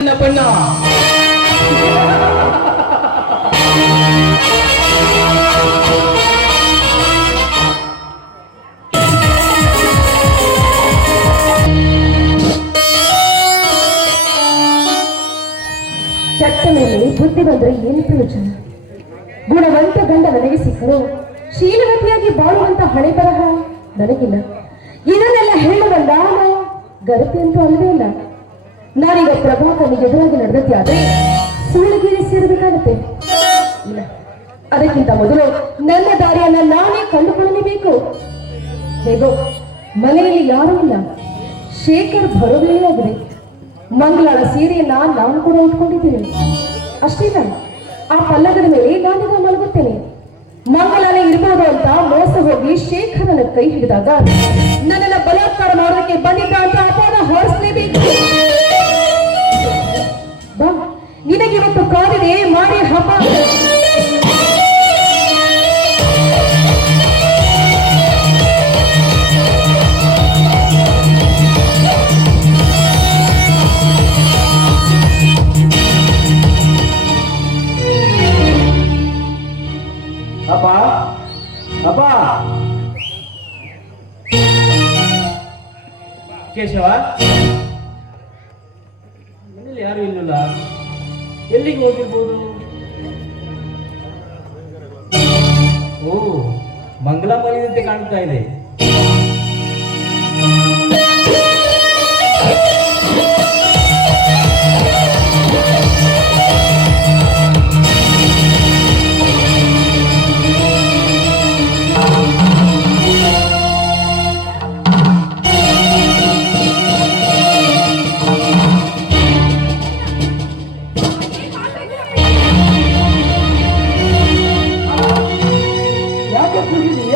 ಬಣ್ಣ ಚಟ್ಟ ಮೇಲೆ ಬುದ್ಧಿ ಬಂದ್ರೆ ಏನು ಪ್ರಯೋಜನ? ಗುಣವಂತ ಗಂಡ ನನಗೆ ಸಿಕ್ಕರು, ಶೀಲವತಿಯಾಗಿ ಬಾಳುವಂತ ಹಣೆ ಬರಹ ನನಗಿಲ್ಲ. ಇದನ್ನೆಲ್ಲ ಹೇಳುವ ನಾನು ಗರತಿ ಅಂತೂ ಅಲ್ಲವೇ ಇಲ್ಲ. ನಾನೀಗ ಪ್ರಭಾಕನಿಗೆ ಎದುರಾಗಿ ನಡೆದತ್ತೆ ಆದ್ರೆ ಸುಳ್ಳಿಗೇರಿ ಸೇರಬೇಕಾಗತ್ತೆ. ಇಲ್ಲ, ಅದಕ್ಕಿಂತ ಮೊದಲು ನನ್ನ ದಾರಿಯನ್ನ ನಾನೇ ಕಂಡುಕೊಳ್ಳಲೇಬೇಕು. ಹೇಗೋ ಮನೆಯಲ್ಲಿ ಯಾರೂ ಇಲ್ಲ, ಶೇಖರ್ ಬರೋವೇನಾಗಿದೆ. ಮಂಗಳಾಳ ಸೀರೆಯನ್ನ ನಾನು ಕೂಡ ಉಟ್ಕೊಂಡಿದ್ದೀನಿ. ಅಷ್ಟೇ ನಾನು ಆ ಪಲ್ಲಗದ ಮೇಲೆ ನಾನೀಗ ಮಲಗುತ್ತೇನೆ. ಮಂಗಳಾನೇ ಇರ್ಬೋದು ಅಂತ ಮೋಸ ಹೋಗಿ ಶೇಖರನ ಕೈ ಹಿಡಿದಾಗ ನನ್ನನ್ನ ಬಲಾತ್ಕಾರ ಮಾಡೋದಕ್ಕೆ ಬಂದಿದ್ದ ಅಂತ ಅಪವಾದ ಹೊರಿಸಲೇಬೇಕು. ಬಾ, ನಿನಗೆ ಇವತ್ತು ಕಾದಿದೆ ಮಾಡಿ ಹಬ್ಬ. ಅಪ್ಪ ಅಪ್ಪ ಕೇಶವ, ಮನೇಲಿ ಯಾರು ಇಲ್ಲಲ್ಲ, ಎಲ್ಲಿಗೆ ಹೋಗಿರ್ಬೋದು? ಓ, ಮಂಗಲ ಮನೆಯಂತೆ ಕಾಣ್ತಾ ಇದೆ.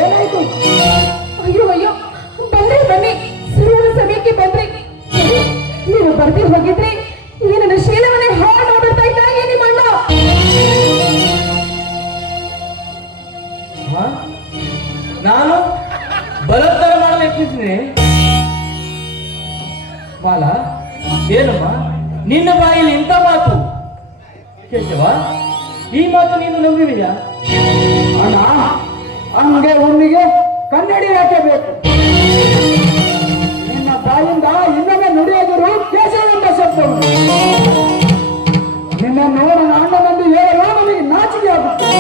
ಏನಾಯ್ತು? ಅಯ್ಯೋ ಅಯ್ಯೋ, ಬಂದ್ರಿ ಬನ್ನಿ, ಸರಿಯಾದ ಸಮಯಕ್ಕೆ ಬಂದ್ರಿ. ನೀವು ಬರ್ದಿ ಹೋಗಿದ್ರಿ, ಈ ನನ್ನ ಶೀಲವನ್ನೇ ಹಾಳು ಮಾಡ್ಬಿಡ್ತಾ ಇದ್ದ ನಿಮ್ಮ ಅಣ್ಣ. ನಾನು ಬಲಾತ್ಕಾರ ಮಾಡಲು ಯತ್ನಿಸಿದೆ. ಬಾಲ, ಏನಮ್ಮ ನಿನ್ನ ಬಾಯಲ್ಲಿ ಇಂಥ ಮಾತು? ಕೇಶವ, ಈ ಮಾತು ನೀನು ನಂಬಿದೆಯಾ? ಅಣ್ಣ, ಹಂಗೆ ಹುಣ್ಣಿಗೆ ಕನ್ನಡಿ ಯಾಕೆ ಬೇಕು? ನಿನ್ನ ತಾಯಿಯಿಂದ ಇನ್ನೊಮ್ಮೆ ನುಡಿಯೋದಿರು ಕೇಶವೆಂಬ ಶಬ್ದವನ್ನು. ನಿನ್ನ ನೋಡಿನ ಅಣ್ಣನಂದು ಹೇಳಲು ನನಗೆ ನಾಚಿಕೆ ಆಗುತ್ತೆ.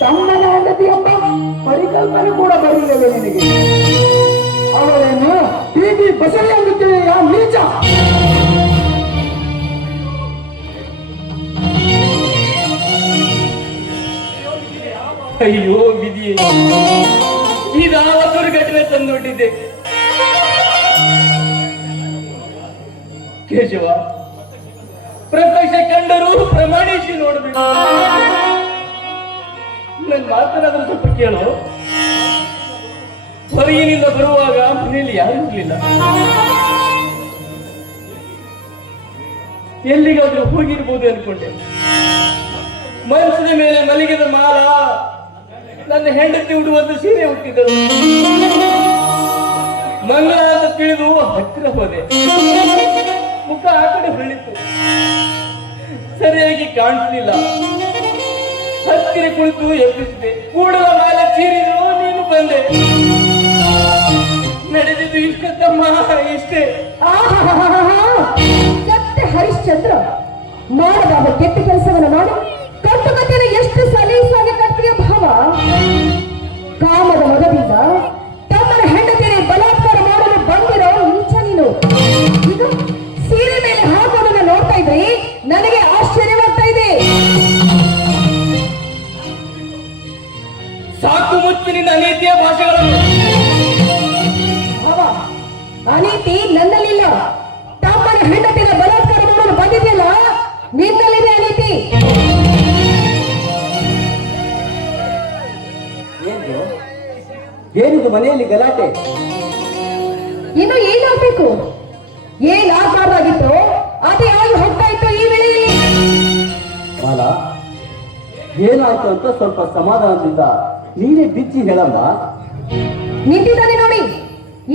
ತಮ್ಮನ ಹೆಂಡತಿ ಎಂಬ ಪರಿಕಲ್ಪನೆ ಕೂಡ ಬರಲಿಲ್ಲವೇ ನಿನಗೆ? ಅವಳೇನು ಬೀದಿ ಬಸಳೆ ಅನ್ನುತ್ತೇವೆ ಯಾ ನೀಚ? ಅಯ್ಯೋ ವಿಧಿಯೇ, ಇದಾವ ದುರ್ಘಟನೆ ತಂದೊಡ್ಡಿದ್ದೆ. ಕೇಶವ, ಪ್ರತ್ಯಕ್ಷ ಕಂಡರೂ ಪ್ರಮಾಣಿಸಿ ನೋಡಬೇಕು. ನನ್ನ ಮಾತನಾದ್ರೂ ಸ್ವಲ್ಪ ಕೇಳು. ಹೊರಗಿನಿಂದ ಬರುವಾಗ ಮನೆಯಲ್ಲಿ ಯಾರೂ ಇರಲಿಲ್ಲ. ಎಲ್ಲಿಗಾದ್ರೂ ಹೋಗಿರ್ಬೋದು ಅನ್ಕೊಂಡೆ. ಮನಸ್ಸಿನ ಮೇಲೆ ಮಲಗಿದ ಮಾಲ ನನ್ನ ಹೆಂಡತಿ ಉಡುವಂತ ಸೀರೆ ಹುಟ್ಟಿದರು. ಮಂಗಳ ಅಂತ ತಿಳಿದು ಹತ್ತಿರ ಹೋದೆ. ಮುಖ ಆ ಕಡೆ ಹೊಳಿತು, ಸರಿಯಾಗಿ ಕಾಣಿಸಲಿಲ್ಲ. ಹತ್ತಿರ ಕುಳಿತು ಎಬ್ಬಿಸಿದೆ. ಕೂಡಲ ಮಾಲೆ ಚೀರಿದ್ರು, ನೀನು ಬಂದೆ. ನಡೆದಿದ್ದು ಇಷ್ಟ ತಮ್ಮ, ಇಷ್ಟೇ. ಮತ್ತೆ ಹರಿಶ್ಚಂದ್ರ ಮಾಡದ ಕೆಟ್ಟ ಕೆಲಸವನ್ನು ಮಾಡಿ ಕಟ್ಟುಕಟ್ಟಿನ ಎಷ್ಟು ಸಲೀಸಾಗಿ ಕಟ್ಟಿಯ ಭಾವ. ಕಾಮದ ಮಗದಿಂದ ತಮ್ಮನ ಹೆಂಡತಿಯೇ ಬಲಾತ್ಕಾರ ಮಾಡಲು ಬಂದಿರೋ ನೀಚ ನೀನು. ಇದು ಸೀರೆ ಮೇಲೆ ಹಾಕೋದನ್ನ ನೋಡ್ತಾ ಇದ್ರಿ, ನನಗೆ ಆಶ್ಚರ್ಯವಾಗ್ತಾ ಇದೆ. ಸಾಕು ಮುಚ್ಚಿ ನಿನ್ನ ಅನೀತಿಯ ಭಾಷೆಗಳನ್ನು. ಭಾವ, ಅನೀತಿ ನನ್ನಲ್ಲಿಲ್ಲ. ತಮ್ಮನ ಹೆಂಡತಿಯ ಬಲಾತ್ಕಾರ ಮಾಡಲು ಬಂದಿದೆಯಲ್ಲ, ನಿನ್ನಲ್ಲಿದೆ ಅನೀತಿ. ಏನಿದು ಮನೆಯಲ್ಲಿ ಗಲಾಟೆ? ಇನ್ನು ಏನಾಗಬೇಕು? ಏನಾಗಬಾರ್ದಾಗಿತ್ತು ಅದೇ ಆಗಿ ಹೋಗ್ತಾ ಇತ್ತು ಈ ವೇಳೆಯಲ್ಲಿ. ಬಾಲ, ಏನಾಯ್ತು ಅಂತ ಸ್ವಲ್ಪ ಸಮಾಧಾನದಿಂದ ನೀನೇ ಬಿಚ್ಚಿ ಹೇಳಮ್ಮ. ನಿಂತಿದ್ದಾನೆ ನೋಡಿ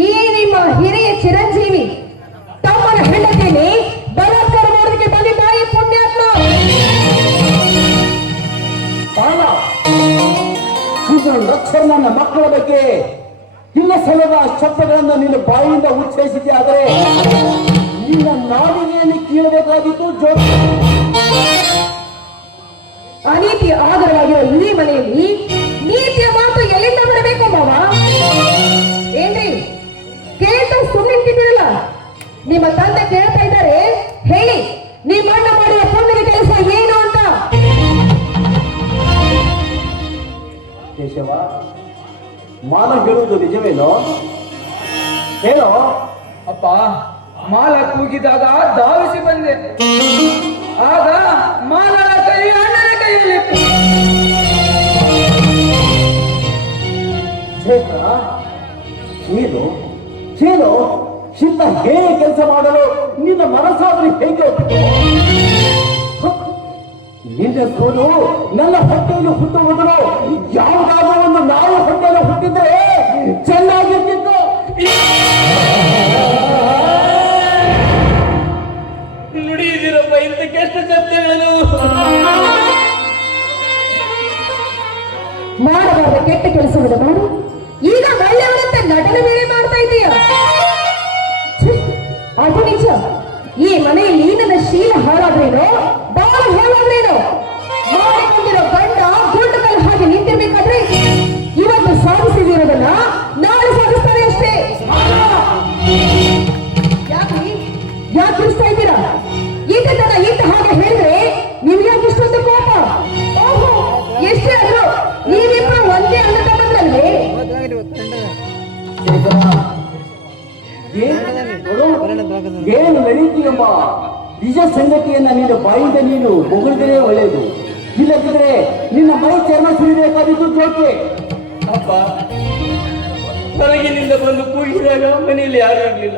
ಈ ನಿಮ್ಮ ಹಿರಿಯ ಚಿರಂಜೀವಿ. ತಮ್ಮ ಮಾವನ ಹೆಂಡತಿಯಲ್ಲಿ ಬಲಾತ್ಕಾರ ಮಾಡೋದಕ್ಕೆ ಬಂದಿದ್ದ ಈ ಪುಣ್ಯಾತ್ಮ. ಕಾರಣ ಇದು ಲಕ್ಷ ನನ್ನ ಮಕ್ಕಳ ಬಗ್ಗೆ ಇಲ್ಲ ಸಲ್ಲದ ಶಬ್ದಗಳನ್ನು ನಿನ್ನ ಬಾಯಿಯಿಂದ ಉಚ್ಚರಿಸಿದ್ದೆ. ಆದರೆ ನಿನ್ನ ನಾಲಿಗೆಯಲ್ಲಿ ಕೀಳಬೇಕಾಗಿತ್ತು ಜೋಡಿ. ಅನೀತಿ ಆಧಾರವಾಗಿರೋ ಇಡೀ ಮನೆಯಲ್ಲಿ ನೀತಿಯ ಮಾತು ಎಲ್ಲಿಂದ ಬರಬೇಕು ಮಾವ? ಏನ್ರಿ ಕೇಳ್ತಾ ಸುಮ್ಮನಿಟ್ಟಿದ್ದೀರಲ್ಲ? ನಿಮ್ಮ ತಂದೆ ಕೇಳ್ತಾ ಇದ್ದಾರೆ, ಹೇಳಿ ನಿಮ್ಮ ಅಣ್ಣ ಮಾಡಿರೋ ಪುಣ್ಯದ ಕೆಲಸ ಏನು ಅಂತ. ಕೇಶವ, ಮಾನ ಹೇಳುವುದು ನಿಜವೇನೋ? ಹೇಳೋ. ಅಪ್ಪ, ಮಾಲ ಕೂಗಿದಾಗ ಧಾವಿಸಿ ಬಂದೆ. ಆಗ ಮಾಲನ ಕೈ ಅಣ್ಣನ ಕೈಯಲ್ಲಿತ್ತು. ಚೇನು ಇಂಥ ಹೇಗೆ ಕೆಲಸ ಮಾಡಲು ನಿನ್ನ ಮನಸ್ಸಾದ್ರೆ ಹೇಗೆ ಒಪ್ಪಿತು? ನಿನ್ನ ಸೋಲು ನನ್ನ ಹೊಟ್ಟೆಯಲ್ಲಿ ಹುಟ್ಟುವುದನ್ನು ಯಾವುದಾದ್ರೂ ಒಂದು ನಾವು ಹೊಟ್ಟೆಯಲ್ಲಿ ಹುಟ್ಟಿದ್ರೆ ಚೆನ್ನಾಗಿರ್ತಿತ್ತು. ನುಡಿದಿರಪ್ಪ ಇಂಥ ಕೆಟ್ಟ ಶಬ್ದಗಳನ್ನು. ಮಾಡಬಾರ್ದ ಕೆಟ್ಟ ಕೆಲಸವನ್ನು ಮಾಡು, ಈಗ ಒಳ್ಳೆಯವರಂತೆ ನಟನೆ ಬೇರೆ ಮಾಡ್ತಾ ಇದೀಯ. ಅದು ನಿಜ. ಈ ಮನೆಯಲ್ಲಿ ನನ್ನ ಶೀಲ ಹಾಳಾದ್ರೇನೋ, ಬಾಳು ಹಾಳಾದ್ರೇನೋ, ಮಾಡಿಕೊಂಡಿರೋ ಗಂಡ ಗುಂಡು ಕಲ್ಲು ಹಾಗೆ ನಿಂತಿರ್ಬೇಕಾದ್ರೆ ಇವತ್ತು ಸಾಧಿಸಿದಿರೋದನ್ನ ನಾಳೆ ಸಾಧಿಸ್ತಾರೆ ಅಷ್ಟೇ. ಯಾಕೆ ಬಿಡಿಸ್ತಾ ಇದ್ದೀರಾ? ಈತನ ಈತ ಹಾಗೆ ಹೇಳಿದ್ರೆ ನೀವು ಯಾಕೆ ಇಷ್ಟೊಂದು ಕೋಪ? ಓಹೋ, ಎಷ್ಟೇ ಆದ್ರೂ ನೀವಿಬ್ಬರು ಒಂದೇ ಅಣ್ಣ ತಮ್ಮಂದ್ರಲ್ವೇ? ಏನು ನಡೀತೀಯಮ್ಮ? ನಿಜ ಸಂಗತಿಯನ್ನ ನಿನ್ನ ಬಾಯಿಂದ ನೀನು ಹೊಗಳಿದರೆ ಒಳ್ಳೆಯದು. ಇಲ್ಲದಿದ್ರೆ ನಿನ್ನ ಮೈ ಚರ್ಮ ಸುರಿಬೇಕಾದಿದ್ದು ಜೋಕೆ. ಅಪ್ಪ, ಹೊರಗಿನಿಂದ ಬಂದು ಕೂಗಿದಾಗ ಮನೆಯಲ್ಲಿ ಯಾರೂ ಇರಲಿಲ್ಲ.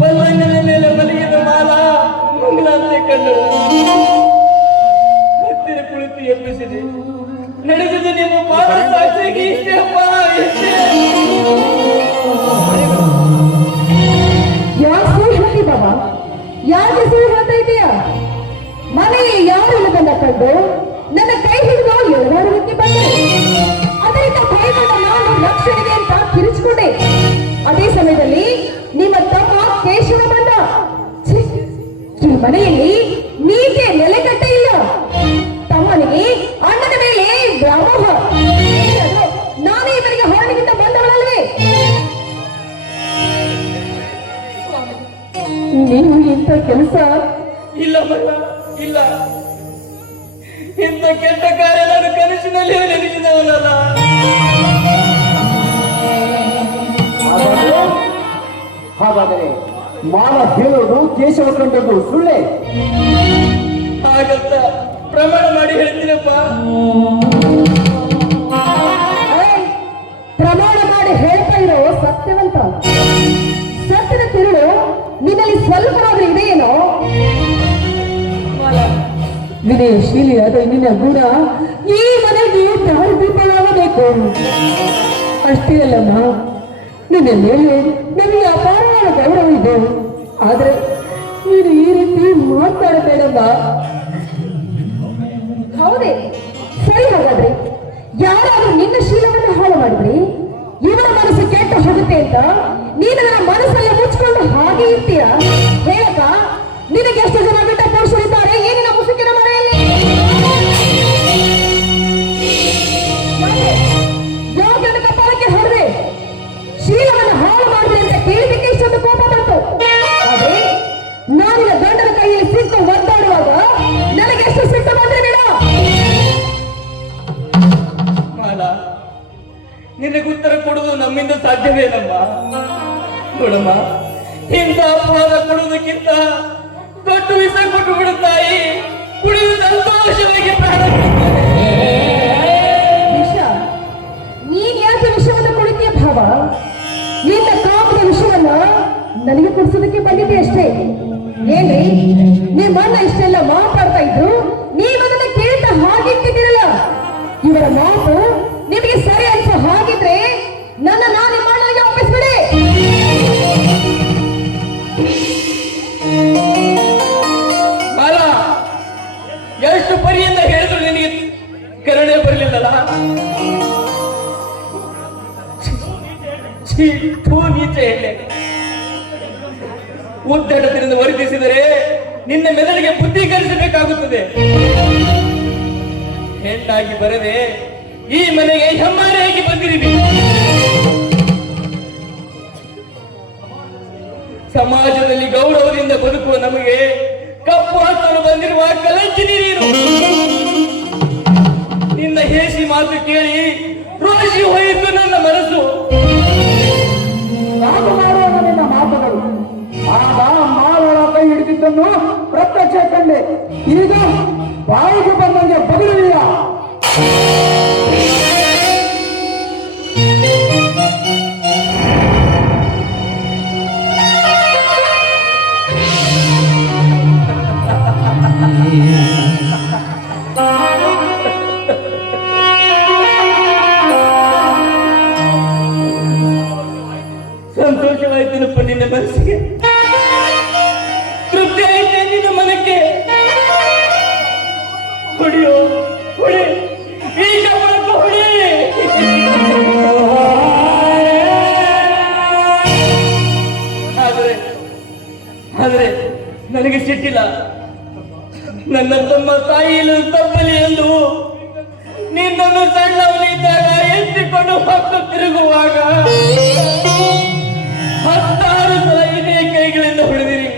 ಬಲ್ಲಂಗನ ಮೇಲೆ ಮಲಗಿದ ಮಾಲ ಮಂಗಳಾಂತೆ ಕಂಡಳು. ಹತ್ತಿರ ಕುಳಿತು ಎಬ್ಬಿಸಿದೆ. ನಡೆದಿದ್ದು ನಿಮ್ಮ ಪಾದ ಸಾಕ್ಷಿಗೆ ಇಷ್ಟೇ ಅಪ್ಪ, ಇಷ್ಟೇ. ಯಾಕೆ ಸುಳ್ಳು ಹೇಳ್ತಿ ಬಾಬಾ? ಯಾಕೆ ಸುಳ್ಳು ಹೇಳ್ತಾ ಇದೀಯಾ? ಮನೆಯಲ್ಲಿ ಯಾರು ಇಲ್ಲದನ್ನ ಕಂಡು ನನ್ನ ಕೈ ಹಿಡಿದು ಎಳೆದಾಡೋದಕ್ಕೆ ಬಂದೆ. ಅದರಿಂದ ಭಯಗೊಂಡ ನಾನು ರಕ್ಷಣೆಗೆ ಅಂತ ಕಿರಿಚಿಕೊಂಡೆ. ಅದೇ ಸಮಯದಲ್ಲಿ ನಿಮ್ಮ ತಮ್ಮ ಕೇಶವ ಬಂದ. ಛೀ, ಈ ಮನೆಯಲ್ಲಿ ನೀತಿಯ ನೆಲೆಗಟ್ಟೆ ಇಲ್ಲ. ತಮ್ಮನಿಗೆ ಅಣ್ಣನ ಮೇಲೆ ವ್ಯಾಮೋಹ. ನಾನೇ ಇವರಿಗೆ ಹೊರಗಿಂದ ಬಂದವಳಲ್ವೇ? ನೀವು ಇಂಥ ಕೆಲಸ ಇಲ್ಲ ಮಗ, ಇಲ್ಲ. ಇಂಥ ಕೆಟ್ಟ ಕಾರ್ಯ ನಾನು ಕನಸಿನಲ್ಲಿ ನೆನೆಸಿದವನಲ್ಲ. ಹಾಗಾದರೆ ಮಾಲ ಹೇಳೋದು ಕೇಶವ ಕಂಡದ್ದು ಸುಳ್ಳೆ? ಹಾಗಂತ ಪ್ರಮಾಣ ಮಾಡಿ ಹೇಳ್ತೀನಪ್ಪ. ಪ್ರಮಾಣ ಮಾಡಿ ಹೇಳ್ತಾ ಇರೋ ಸತ್ಯವಂತ. ಸತ್ಯದ ತಿರುಳು ನಿನ್ನಲ್ಲಿ ಸ್ವಲ್ಪನಾದ್ರೂ ಇದೆಯೇನೋ? ವಿನಯಶೀಲಿಯಾದ ನಿನ್ನ ಗುಣ ಈ ಮನೆಗೆ ದಾರಿದೀಪವಾಗಬೇಕು. ಅಷ್ಟೇ ಅಲ್ಲಮ್ಮ, ನಿನ್ನ ಮೇಲೆ ನನಗೆ ಅಪಾರವಾದ ಗೌರವ ಇದೆ. ಆದ್ರೆ ನೀನು ಈ ರೀತಿ ಮಾತಾಡಬೇಡಮ್ಮ. ಹೌದೇ? ಸರಿ, ಹಾಗಾದ್ರೆ ಯಾರಾದ್ರೂ ನಿನ್ನ ಶೀಲವನ್ನು ಹಾಳು ಮಾಡಿದ್ರಿ, ಇವನ ಮನಸ್ಸು ಕೆಟ್ಟು ಹೋಗುತ್ತೆ ಅಂತ ನೀನು ನನ್ನ ಮನಸ್ಸಲ್ಲಿ ಮುಚ್ಕೊಂಡು ಹಾಗೆ ಇರ್ತೀಯ? ಹೇಳಕ್ಕ, ನಿನಗೆ ಎಷ್ಟು ಜನ ಬಿಟ್ಟ ಪುರುಷರಿದ್ದಾರೆ ಏನಿನ ಮುಸುಕಿನ ಮನೆಯಲ್ಲಿ? ಯೋಗದ ಕಪಾಲಕ್ಕೆ ಹೊರದೆ ಶೀಲವನ್ನು ಹಾಳು ಮಾಡಿದೆ ಅಂತ ಕೇಳಿದಕ್ಕೆ ಇಷ್ಟೊಂದು ಕೋಪ ಬಂತು. ಆದ್ರೆ ನಾನಿನ ಗಂಡನ ಕೈಯಲ್ಲಿ ಸಿಕ್ಕು ಒದ್ದಾಡುವಾಗ ನನಗೆ ಎಷ್ಟು ಸಿಟ್ಟು ಬಂದ್ರೆ ಬೇಡ. ಮಾಲ, ನಿನಗೆ ಉತ್ತರ ಕೊಡುವುದು ನಮ್ಮಿಂದ ಸಾಧ್ಯವೇನಮ್ಮ? ನೋಡಮ್ಮ, ಇಂಥ ಅಪವಾದ ಕೊಡುವುದಕ್ಕಿಂತ ದೊಡ್ಡ ವಿಷ ಕೊಟ್ಟು ಬಿಡುತ್ತಾಯಿ. ಕುಡಿದು ಸಂತೋಷವಾಗಿ ಪ್ರಾಣ ವಿಷ? ನೀನ್ ಯಾಕೆ ವಿಷವನ್ನು ಕುಡಿತೀಯ ಭಾವ? ನಿನ್ನ ಕಾಮದ ವಿಷವನ್ನ ನನಗೆ ಕುಡಿಸೋದಕ್ಕೆ ಬಂದಿದ್ದೆ ಅಷ್ಟೇ. ಏನ್ರಿ, ನಿಮ್ಮ ಅಣ್ಣ ಇಷ್ಟೆಲ್ಲ ಮಾತಾಡ್ತಾ ಇದ್ರು, ನೀವದನ್ನ ಕೇಳ್ತಾ ಹಾಗಿಟ್ಟಿದ್ದೀರಲ್ಲ. ಇವರ ಮಾತು ನಿಮಗೆ ಸರಿ ಅನ್ಸೋ ಹಾಗಿದ್ರೆ ನನ್ನ ನಿಮ್ಮ ಅಣ್ಣನಿಗೆ ಒಪ್ಪಿಸ್ಬಿಡಿ. ಉದ್ದಟದಿಂದ ವರ್ತಿಸಿದರೆ ನಿನ್ನ ಮೆದುಳಿಗೆ ಬುದ್ಧಿ ಕಲಿಸಬೇಕಾಗುತ್ತದೆ. ಹೆಣ್ಣಾಗಿ ಬರದೆ ಈ ಮನೆಗೆ ಹೆಮ್ಮಾರಿಯಾಗಿ ಬಂದಿರಿ. ಸಮಾಜದಲ್ಲಿ ಗೌರವದಿಂದ ಬದುಕುವ ನಮಗೆ ಕಪ್ಪು ಹಾಕಲು ಬಂದಿರುವ ಕಲಂಚಿನಿ ನೀನು. ನಿನ್ನ ಹೇಸಿ ಮಾತು ಕೇಳಿ ರೋಷಿ ಹೋಯಿತು ನನ್ನ ಮನಸ್ಸು. ನಾನು ಮಾಡುವ ನಿನ್ನ ಮಾತುಗಳು ಆಗ ಮಾವಳ ಕೈ ಹಿಡಿದಿದ್ದನ್ನು ಪ್ರತ್ಯಕ್ಷ ಕಂಡೆ. ಈಗ ಬಾಯಿಗೆ ಬಂದಂಗೆ ಬದಲಿಲ್ಲ. ಸಂತೋಷವಾಯ್ತನಪ್ಪ ನಿನ್ನ ಮನಸ್ಸಿಗೆ, ತೃಪ್ತಿ ಆಯ್ತೆ ನಿನ್ನ ಮನಕ್ಕೆ. ಹೊಡಿಯೋ ಹೊಡಿ, ಈಗ ಮನಕ ಹೊಡಿ. ಆದರೆ ನನಗೆ ಸಿಟ್ಟಿಲ್ಲ. ನನ್ನ ತಮ್ಮ ತಾಯಿಯನ್ನು ತಪ್ಪಲಿ ಎಂದು ನಿನ್ನನ್ನು ಸಣ್ಣವನಿದ್ದಾಗ ಎತ್ತಿಕೊಂಡು ಹೊತ್ತು ತಿರುಗುವಾಗ 16 ಸಲ ಇದೇ ಕೈಗಳಿಂದ ಹೊಡೆದಿರಿ.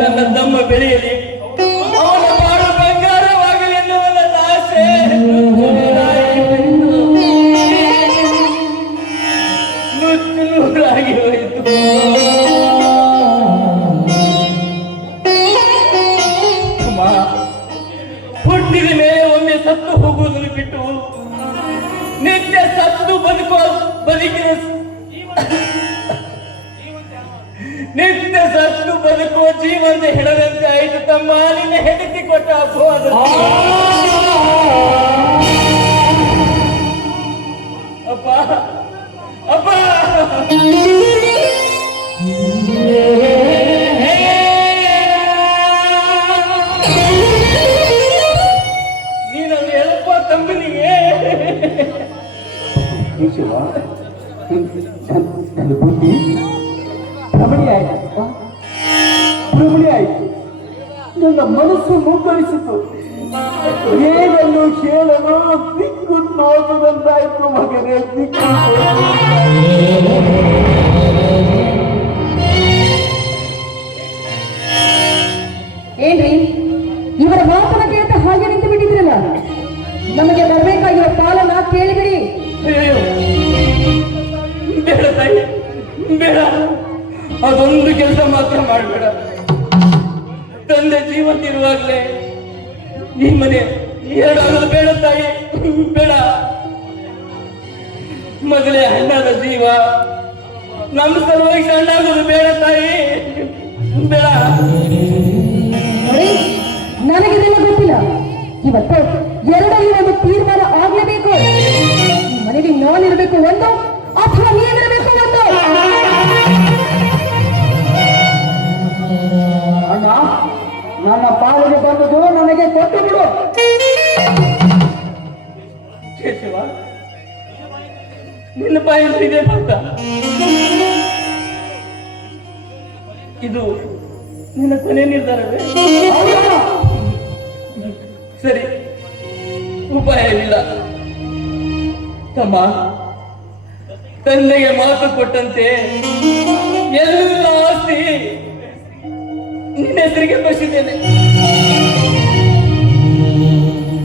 ನನ್ನ ತಮ್ಮ ಬೆಳೆಯಲಿ, ಅವನ ಬಾಳು ಬಂಗಾರವಾಗಲಿ ಎನ್ನುವ ನನ್ನ ಆಸೆ ನುಚ್ಚು ನೂರಾಗಿ ಹೋಯಿತು. ಹುಟ್ಟಿದ ಮೇಲೆ ಒಮ್ಮೆ ಸತ್ತು ಹೋಗುವುದನ್ನು ಬಿಟ್ಟು ನಿತ್ಯ ಸತ್ತು ಬದುಕುವ ಬದುಕಿನ ನಿತ್ಯ ಸತ್ತು ಬದುಕುವ ಜೀವನದ ಹೆಣದಂತೆ ಆಯಿತು ತಮ್ಮ. ನಿನ್ನ ಹೆಂಡತಿ ಕೊಟ್ಟ ಅಪವಾದ. ಅಪ್ಪ ಅಪ್ಪ, ನೀನನ್ನು ಹೇಳಪ್ಪ ತಂಬನಿಗೆ. ಶಿವ, ನನ್ನ ಬುದ್ಧಿ ಭ್ರಮಣಿ ಆಯ್ತು, ಭ್ರಮಣಿ ಆಯ್ತು. ನನ್ನ ಮನಸ್ಸು ಮುಂದುವರಿಸಿತು. ಏನನ್ನು ಕೇಳಲು ದಿಕ್ಕು ತೋಚದಂತಾಯ್ತು ಮಗನೇ, ದಿಕ್ಕು. ಏನ್ರಿ ಇವರ ಮಾತನ್ನ ಕೇಳ್ತಾ ಹಾಗೆ ನಿಂತು ಬಿಟ್ಟಿದ್ರಲ್ಲ. ನಮಗೆ ಬರ್ಬೇಕಾಗಿರೋ ಪಾಲನ್ನ ಕೇಳಿಬಿಡಿ. ಅಯ್ಯೋ, ಬೇಡ ತಾಯಿ, ಬೇಡ. ಅದೊಂದು ಕೆಲಸ ಮಾತ್ರ ಮಾಡಬೇಡ. ತಂದೆ ಜೀವಂತಿರುವಾಗಲೇ ಈ ಮನೆ ಎರಡಾಗಲು ಬೇಡ ತಾಯಿ, ಬೇಡ. ಮೊದಲೇ ಹಣ್ಣಾದ ಜೀವ ನಮ್ಮ ಸಲುವಾಗಿ ಸಣ್ಣಾಗೋದು ಬೇಡ ತಾಯಿ, ಬೇಡ. ನೋಡಿ, ನನಗಿದೆಲ್ಲ ಗೊತ್ತಿಲ್ಲ. ಇವತ್ತು ಎರಡಲ್ಲಿ ಒಂದು ತೀರ್ಮಾನ ಆಗ್ಲೇಬೇಕು. ಈ ಮನೆಗೆ ನಾನಿರ್ಬೇಕು ಒಂದು, ಅಥವಾ ನೀವಿರಬೇಕು ಒಂದು. ಅಣ್ಣ, ನನ್ನ ಪಾಲಿಗೆ ಬಂದುದು ನನಗೆ ಕೊಟ್ಟು ಬಿಡು. ಕೇಶವ, ನಿನ್ನ ಬಾಯಿಂದ ಇದೆ ಮಾತಾ? ಇದು ನಿನ್ನ ಕೊನೆ ನಿರ್ಧಾರವೇ? ಸರಿ, ಉಪಾಯವಿಲ್ಲ ತಮ್ಮ. ತಂದೆಗೆ ಮಾತು ಕೊಟ್ಟಂತೆ ಎಲ್ಲ ಆಸ್ತಿ ನಿನ್ನ ಹೆಸರಿಗೆ ಬರೆಸಿದ್ದೇನೆ.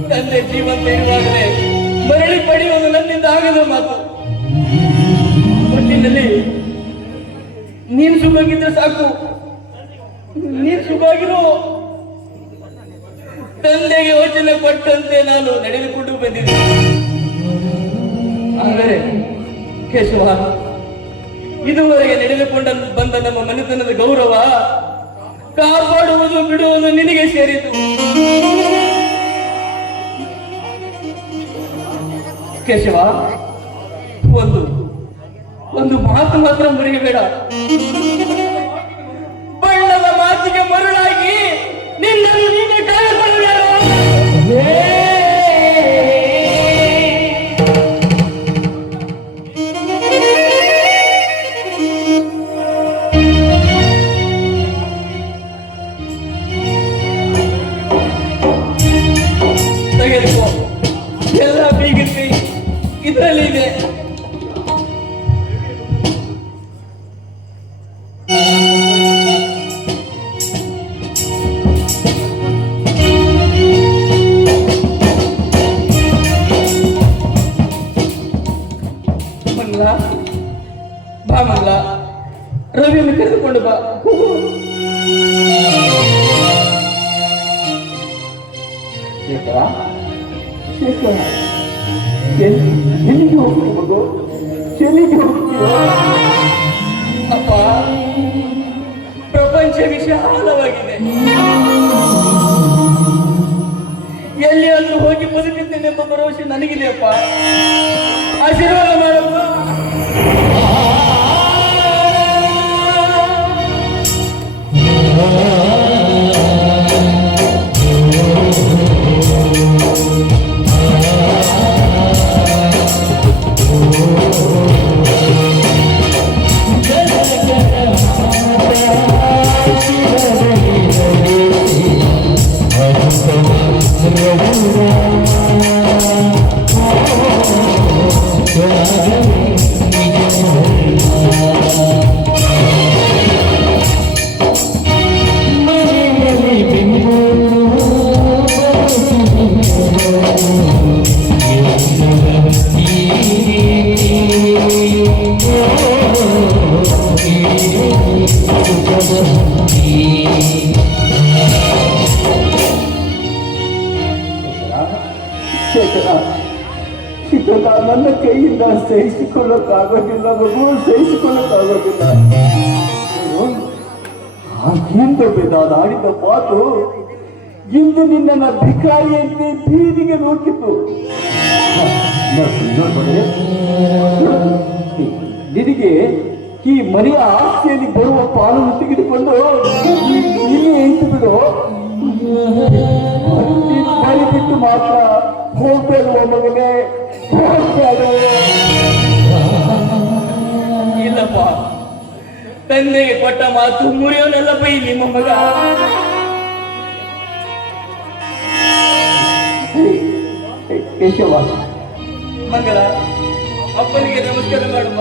ತಂದೆ ಜೀವಂತ ಇರುವಾಗಲೇ ಮರಳಿ ಪಡೆಯುವುದು ನನ್ನಿಂದ ಆಗದ ಮಾತು. ಒಟ್ಟಿನಲ್ಲಿ ನೀನು ಸುಖವಾಗಿದ್ರೆ ಸಾಕು, ನೀನು ಸುಖವಾಗಿರೋ. ತಂದೆಗೆ ಯೋಚನೆ ಕೊಟ್ಟಂತೆ ನಾನು ನಡೆದುಕೊಂಡು ಬಂದಿದ್ದೆ. ಆದರೆ ಕೇಶವ, ಇದುವರೆಗೆ ನಡೆದುಕೊಂಡ ಬಂದ ನಮ್ಮ ಮನೆತನದ ಗೌರವ ಕಾಪಾಡುವುದು ಬಿಡುವುದು ನಿನಗೆ ಸೇರಿತು. ಕೇಶವ, ಒಂದು ಮಾತು ಮಾತ್ರ ಮರೆಯಬೇಡ. ಬಣ್ಣದ ಮಾತಿಗೆ ಮರುಳಾಗಿ ನಿನ್ನನ್ನು ನೀನೇ ಕಾಯ್ದುಕೊಳ್ಳಬೇಡ. ಕರೆದುಕೊಂಡು ಬಾ. ಶೇಖರ, ಶೇಖರ, ಎಲ್ಲಿಗೆ ಹೋಗ್ತೀವಿ ಮಗು? ಎಲ್ಲಿಗೆ ಹೋಗ್ತೀವಿ? ಅಪ್ಪ, ಪ್ರಪಂಚ ವಿಶಾಲವಾಗಿದೆ. ಎಲ್ಲಿಯಾದ್ರೂ ಹೋಗಿ ಬದುಕುತ್ತೇನೆಂಬ ಭರವಸೆ ನನಗಿದೆಯಪ್ಪ. ಆಶೀರ್ವಾದ ಮಾಡಪ್ಪ. ಶೇಖರ, ಇದನ್ನ ನನ್ನ ಕೈಯಿಂದ ಸಹಿಸಿಕೊಳ್ಳಕ್ಕಾಗೋದಿಲ್ಲ ಮಗು, ಸಹಿಸಿಕೊಳ್ಳಕ್ಕಾಗೋದಿಲ್ಲ. ಆ ಹಿಂದೆ ಬೆದಾಡಿದ ಮಾತು ಇಂದು ನಿನ್ನ ಭಿಕಾರಿಯಂತೆ ಬೀದಿಗೆ ನೂಕಿತ್ತು. ನಿನಗೆ ಈ ಮನೆಯ ಆಸ್ತಿಯಲ್ಲಿ ಬರುವ ಪಾಲನ್ನು ತೆಗೆದುಕೊಂಡು ಇಲ್ಲಿ ಇಟ್ಟು ಬಿಡು. ಮನೆ ಬಿಟ್ಟು ಮಾತ್ರ ಹೋಗ್ಬೇಡುವ ಮಗನೇ, ಹೋಗ್ಬೇಡ. ಇಲ್ಲಪ್ಪ, ತಂದೆಗೆ ಕೊಟ್ಟ ಮಾತು ಮುರಿಯೋನೆಲ್ಲಪ್ಪ ಈ ನಿಮ್ಮ ಮಗ. ಕೇಶವ, ಮಂಗಳ, ಅಪ್ಪನಿಗೆ ನಮಸ್ಕಾರ ಮಾಡಪ್ಪ.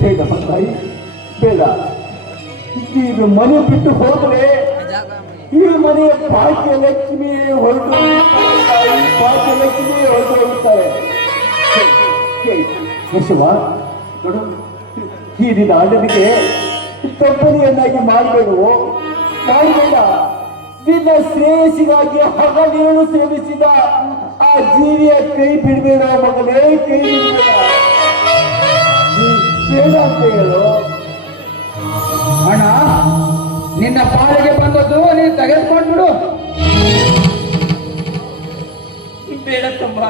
ಬೇಡ ತಾಯಿ, ಬೇಡ. ನೀನು ಮನೆ ಬಿಟ್ಟು ಹೋದ್ರೆ ಈ ಮನೆಯ ಭಾಗ್ಯಲಕ್ಷ್ಮಿ ಹೊರಟು ಭಾಗ್ಯಲಕ್ಷ್ಮಿ ಹೊರಟು ಹೋಗ್ತಾರೆ. ಯಶವ, ನೋಡು, ಈ ನಿನ್ನ ಅಣ್ಣನಿಗೆ ಕಂಪನಿಯನ್ನಾಗಿ ಮಾಡಬೇಡ. ನಿನ್ನ ಶ್ರೇಯಸ್ಸಿಗಾಗಿ ಹಗಲಿರುಳು ಸೇವಿಸಿದ ಆ ಜೀವಿಯ ಕೈ ಬಿಡಬೇಡ ಮಗನೇ, ಕೈ ಬಿಡಬೇಡ. ಬೇಡ ಅಂತ ಹೇಳು. ಅಣ್ಣ, ನಿನ್ನ ಪಾಲಿಗೆ ಬಂದದ್ದು ನೀನು ತೆಗೆದುಕೊಂಡ್ಬಿಡು. ಬೇಡ ತಮ್ಮ,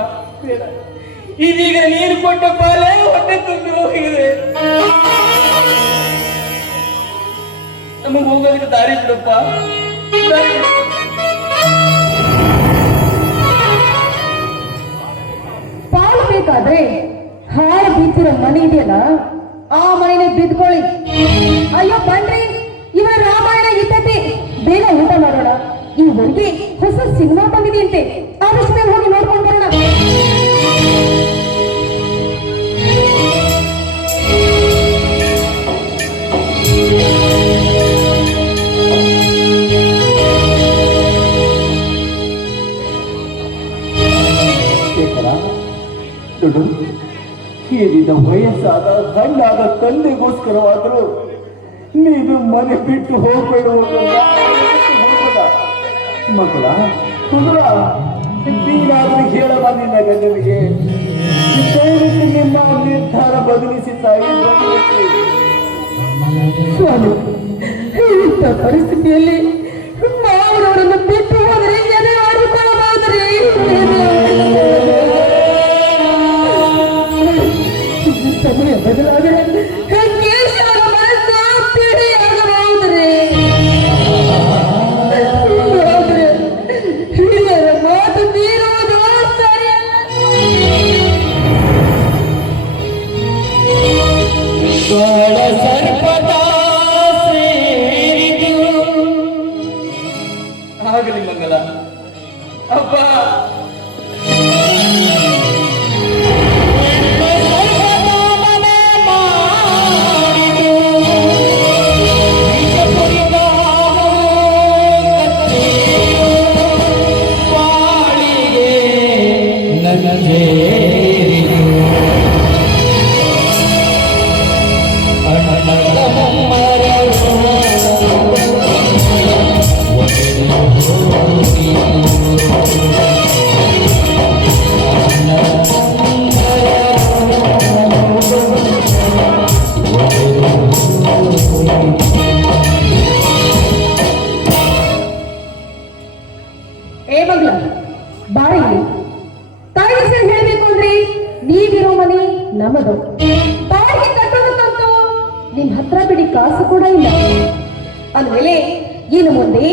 ಬೇಡ. ಇದೀಗ ನೀರು ಕೊಟ್ಟ ಪಾಲೇ ಹೊಟ್ಟೆ ತುಂಬಿ ಹೋಗಿದೆ. ನಮಗೆ ಹೋಗೋದಕ್ಕೆ ದಾರಿ ಬಿಡಪ್ಪ, ದಾರಿ ಬಿಡು. ಪಾಲು ಬೇಕಾದ್ರೆ ಹಾಳು ಬೀಸಿರೋ ಮನೆ ಇದೆಯಲ್ಲ, ಆ ಮನೆನೇ ಬಿದ್ಕೊಳ್ಳಿ. ಅಯ್ಯೋ ಬನ್ರಿ, ಇವ ರಾಮಾಯಣ ಇದ್ದತೆ. ಬೇಗ ಊಟ ಮಾಡೋಣ. ಈ ಊರಿಗೆ ಹೊಸ ಸಿನಿಮಾ ಬಂದಿದೆಯಂತೆ, ಆದಷ್ಟೇ ಹೋಗಿ ನೋಡ್ಕೊಂಡು ಬರೋಣ. ಶೇಖರ, ನೋಡು, ಏನಿದ ವಯಸ್ಸಾದ ಗಂಡಾದ ತಂದೆಗೋಸ್ಕರವಾದರೂ ನೀನು ಮನೆ ಬಿಟ್ಟು ಹೋಗ್ಬೇಡ ಮಕ್ಕಳ. ಕುದುರ, ನೀನಾದ್ರೂ ಹೇಳಬ ನಿನ್ನ ಗಂಡನಿಗೆ. ದಯವಿಟ್ಟು ನಿಮ್ಮ ನಿರ್ಧಾರ ಬದಲಿಸಿ ತಾಯಿ, ಬದಲಿಸಿ. ಸ್ವಾಮಿ, ಇಂಥ ಪರಿಸ್ಥಿತಿಯಲ್ಲಿ ಮಾವನವರನ್ನು ಬಿಟ್ಟು ಹೋದರೆ ಎದೆ ಆಡಿಕೊಳ್ಳಬಹುದ್ರಿ. ಸಮಯ ಬದಲಾದರೆ ಕೇಶವನ ಮನಸ್ಸು ಪೀಡೆಯಾಗಬಹುದ್ರಿ. ಆದ್ರೆ ತಂದಿರುವುದು ಸರಿಯಲ್ಲ. ಸರ್ಪದ ಸೇರಿದು ಆಗಲಿ ಮಂಗಲ ಅಪ್ಪ. ಏ ಮಗಳ ಬಾಳಿ ತಾಯಿ ಹೇಳಬೇಕು ಅಂದ್ರೆ ನೀವಿರೋ ಮನೆ ನಮ್ಮದು. ಬಾಡಿಗೆ ಕಟ್ಟೋದಕ್ಕಂತೂ ನಿಮ್ ಹತ್ರ ಬಿಡಿ ಕಾಸು ಕೂಡ ಇಲ್ಲ. ಅಂದ್ಮೇಲೆ ಇನ್ನು ಮುಂದೆ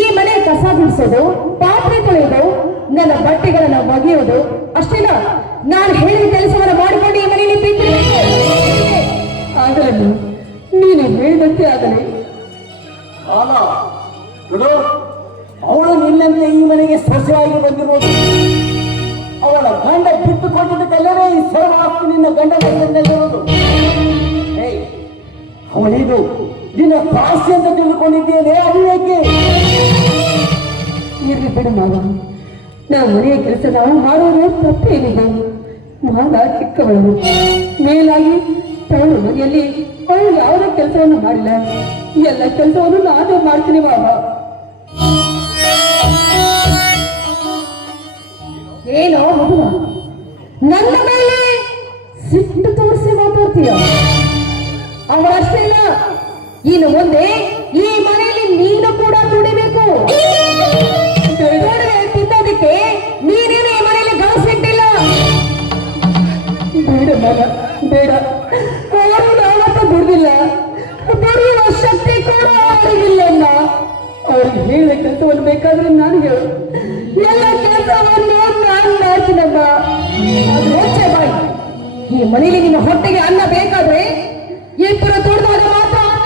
ಈ ಮನೆ ಕಸ ಬಿಡಿಸೋದು, ಪಾತ್ರೆ ತೊಳೆಯೋದು, ನನ್ನ ಬಟ್ಟೆಗಳನ್ನ ಒಗೆಯೋದು ಅಷ್ಟೇನ ನಾನು ಹೇಳಿದ ಕೆಲಸವನ್ನ ಮಾಡಿಕೊಂಡು ಈ ಮನೆಯಲ್ಲಿ ಬಿಟ್ಟಿರಬೇಕು. ಆಗಲೂ ನೀನು ಹೇಳಿದಂತೆ ಆಗಲಿ. ಆಗ ನೋಡು, ಅವಳು ನಿನ್ನಂತೆ ಈ ಮನೆಗೆ ಸೊಸೆಯಾಗಿ ಬಂದಿರುವುದು. ಅವಳ ಗಂಡ ಬಿಟ್ಟುಕೊಂಡಿದ್ದಕ್ಕಲ್ಲವೇ ಈ ಸರ್ವಾಸ್ತಿ ನಿನ್ನ ಗಂಡ ಗಂಡನಲ್ಲಿರುವುದು. ಅವಳಿದು ನಿನ್ನ ಕಾಶಿ ಅಂತ ತಿಳ್ಕೊಂಡಿದ್ದೇನೆ, ಅದು ಏಕೆ? ಇರ್ಲಿ ಬಿಡು ಮಾವ, ನಾವು ಮನೆಯ ಕೆಲಸ ನಾವು ಮಾಡೋದು ತಪ್ಪೇನಿದೆ. ಮಾವ ಚಿಕ್ಕವಳು, ಮೇಲಾಗಿ ತವಳು ಮನೆಯಲ್ಲಿ ಅವಳು ಯಾವುದೇ ಕೆಲಸವನ್ನು ಮಾಡಿಲ್ಲ. ಎಲ್ಲ ಕೆಲಸವನ್ನು ನಾನು ಮಾಡ್ತೀನಿ ಮಾವ. ಏನೋ ಮಗುವ, ನನ್ನ ಮೇಲೆ ಸಿಟ್ಟು ತೋರಿಸಿ ಮಾತಾಡ್ತೀಯ? ಅವಳಷ್ಟೇ ಇಲ್ಲ, ಇನ್ನು ಮುಂದೆ ಈ ಮನೆಯಲ್ಲಿ ನೀನು ಕೂಡ ದುಡಿಬೇಕು. ತಿನ್ನೋದಕ್ಕೆ ನೀನೇನು ಈ ಮನೆಯಲ್ಲಿ ಗಳಿಸಿಟ್ಟಿಲ್ಲ. ಬೇಡ ಮಗ, ಬೇಡ. ಅವರು ಯಾವತ್ತೂ ದುಡ್ದಿಲ್ಲ, ದುಡಿಯುವ ಶಕ್ತಿ ಕೂಡ ಅವರಿಗಿಲ್ಲ. ಅವ್ರಿಗೆ ಹೇಳಿದ ಕೆಲಸವನ್ನು ಬೇಕಾದ್ರೆ ನಾನು ಹೇಳು, ಎಲ್ಲ ಕೆಲಸವನ್ನು ನಾನು ಮಾಡ್ತೀನಮ್ಮ. ಅದು ಬಾಯಿ, ಈ ಮನೆಯಲ್ಲಿ ನಿಮ್ಮ ಹೊಟ್ಟೆಗೆ ಅನ್ನ ಬೇಕಾದ್ರೆ ಇಬ್ಬರು ದುಡಿದಾಗ ಮಾತ್ರ ಅನ್ನ.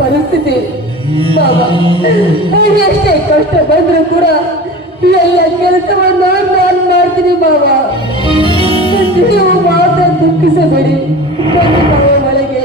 ಪರಿಸ್ಥಿತಿ ಎಷ್ಟೇ ಕಷ್ಟ ಬಂದ್ರು ಕೂಡ ಎಲ್ಲ ಕೆಲಸವನ್ನು ನಾನು ಮಾಡ್ತೀನಿ ಬಾವ. ನೀವು ಮಾತ್ರ ದುಃಖಿಸಬೇಡಿ, ಬನ್ನಿ ಬಾವ ಒಳಗೆ.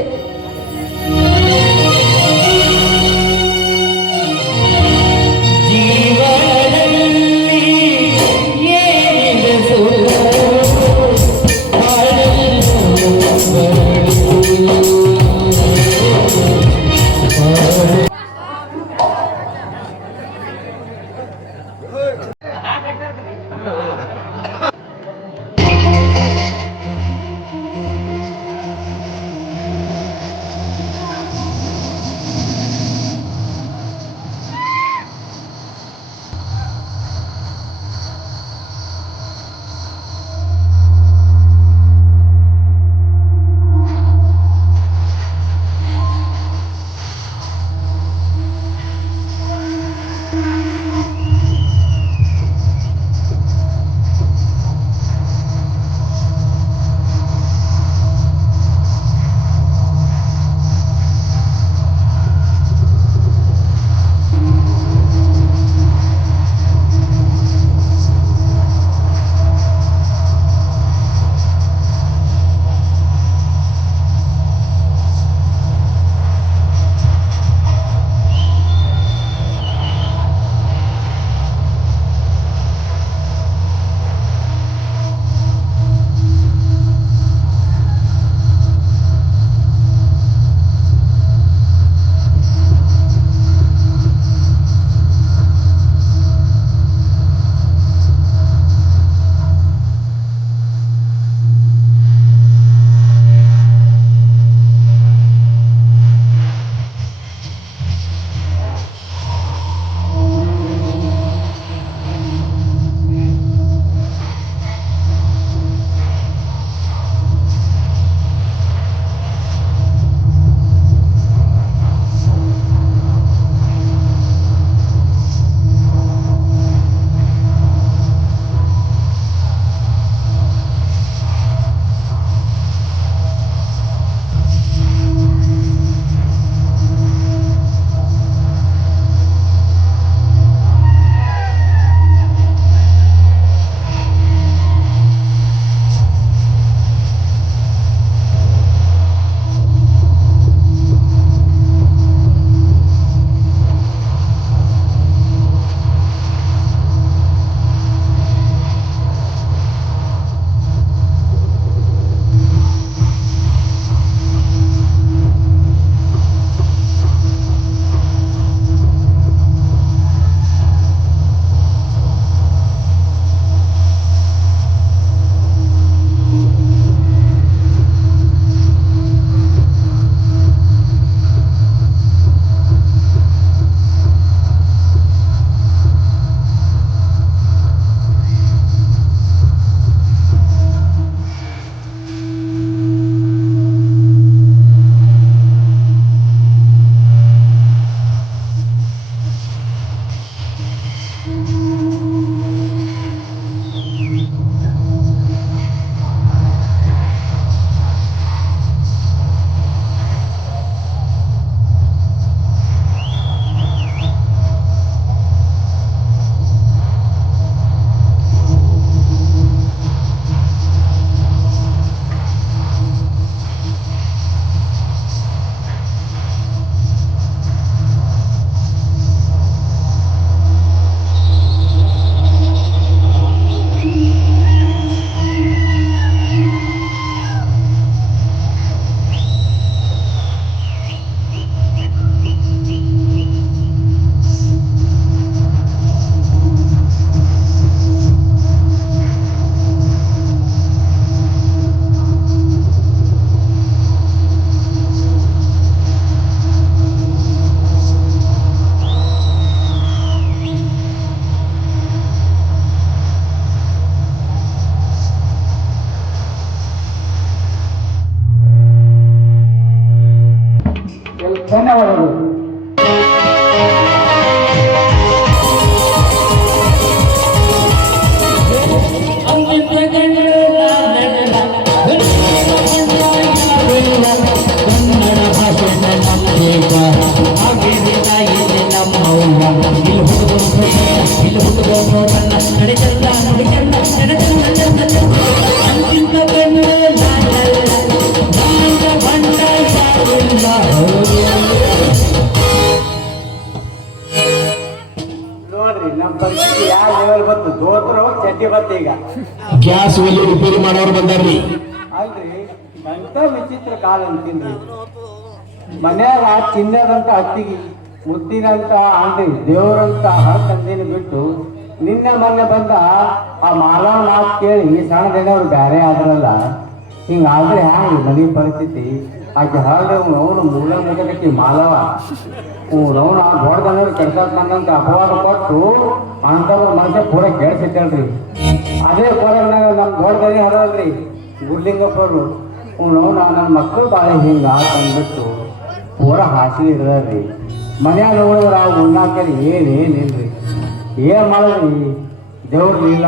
ನಮ್ಮ ಪರಿಸ್ಥಿತಿ ಯಾವ ಲೆವೆಲ್ ಬಂತು ದೋತ್ರ ಚಡ್ಡಿ ಬತ್ತು ಈಗ ಗ್ಯಾಸ್ ಒಲಿ ರಿಪೇರಿ ಮಾಡೋರು ಬಂದಾರ್ರಿ. ಅಲ್ರಿ ಎಂತ ವಿಚಿತ್ರ ಕಾಲ ಅಂತೀನ್ರಿ. ಮನ್ಯಾಗ ಚಿನ್ನದಂತ ಅತ್ತಿಗೆ ಮುದ್ದಿನಂತ ಆಂಟಿ ದೇವರಂತ ತಂದಿನ ಬಿಟ್ಟು ನಿನ್ನೆ ಮೊನ್ನೆ ಬಂದ ಆ ಮಾಲಾ ಮಾತು ಕೇಳಿ ಸಣ್ಣದೇನವ್ರು ಬ್ಯಾರೆ ಆದ್ರಲ್ಲ. ಹಿಂಗಾದ್ರೆ ಹ್ಯಾಂಗ ಮನೆ ಪರಿಸ್ಥಿತಿ ಆಕೆ ಹಾಗೆ ಅವನು ಮೂಲ ಮುಗದಕ್ಕೆ ಮಾಲವ ಅವನು ಆ ದೊಡ್ಡದವ್ರು ಕೆಡ್ಸಕ್ ಬಂದಂತ ಅಪವಾದ ಕೊಟ್ಟು ಅಂತವ್ರ ಮನುಷ್ಯ ಪೂರ ಕೇಳಿಸಿಟ್ಟಲ್ರಿ. ಅದೇ ಕೊರಗ್ನಾಗ ನಮ್ಮ ದೊಡ್ಡದನಿ ಹರಲ್ರಿ ಗುಡ್ಲಿಂಗಪ್ಪರು ಅವನು ನನ್ನ ಮಕ್ಕಳು ಬಾಳೆ ಹಿಂಗ ತಂದ್ಬಿಟ್ಟು ಪೂರ ಹಾಸಿಗೆ ಇರಲ್ರಿ. ಮನ್ಯಾಗ ನೋಡಿದ್ರ ಆ ಉಣ್ಣಾಕರಿ ಏನೇನಿಲ್ರಿ. ಏನ್ ಮಾಡಿದ್ರಿ ದೇವ್ರ ಇಲ್ಲ.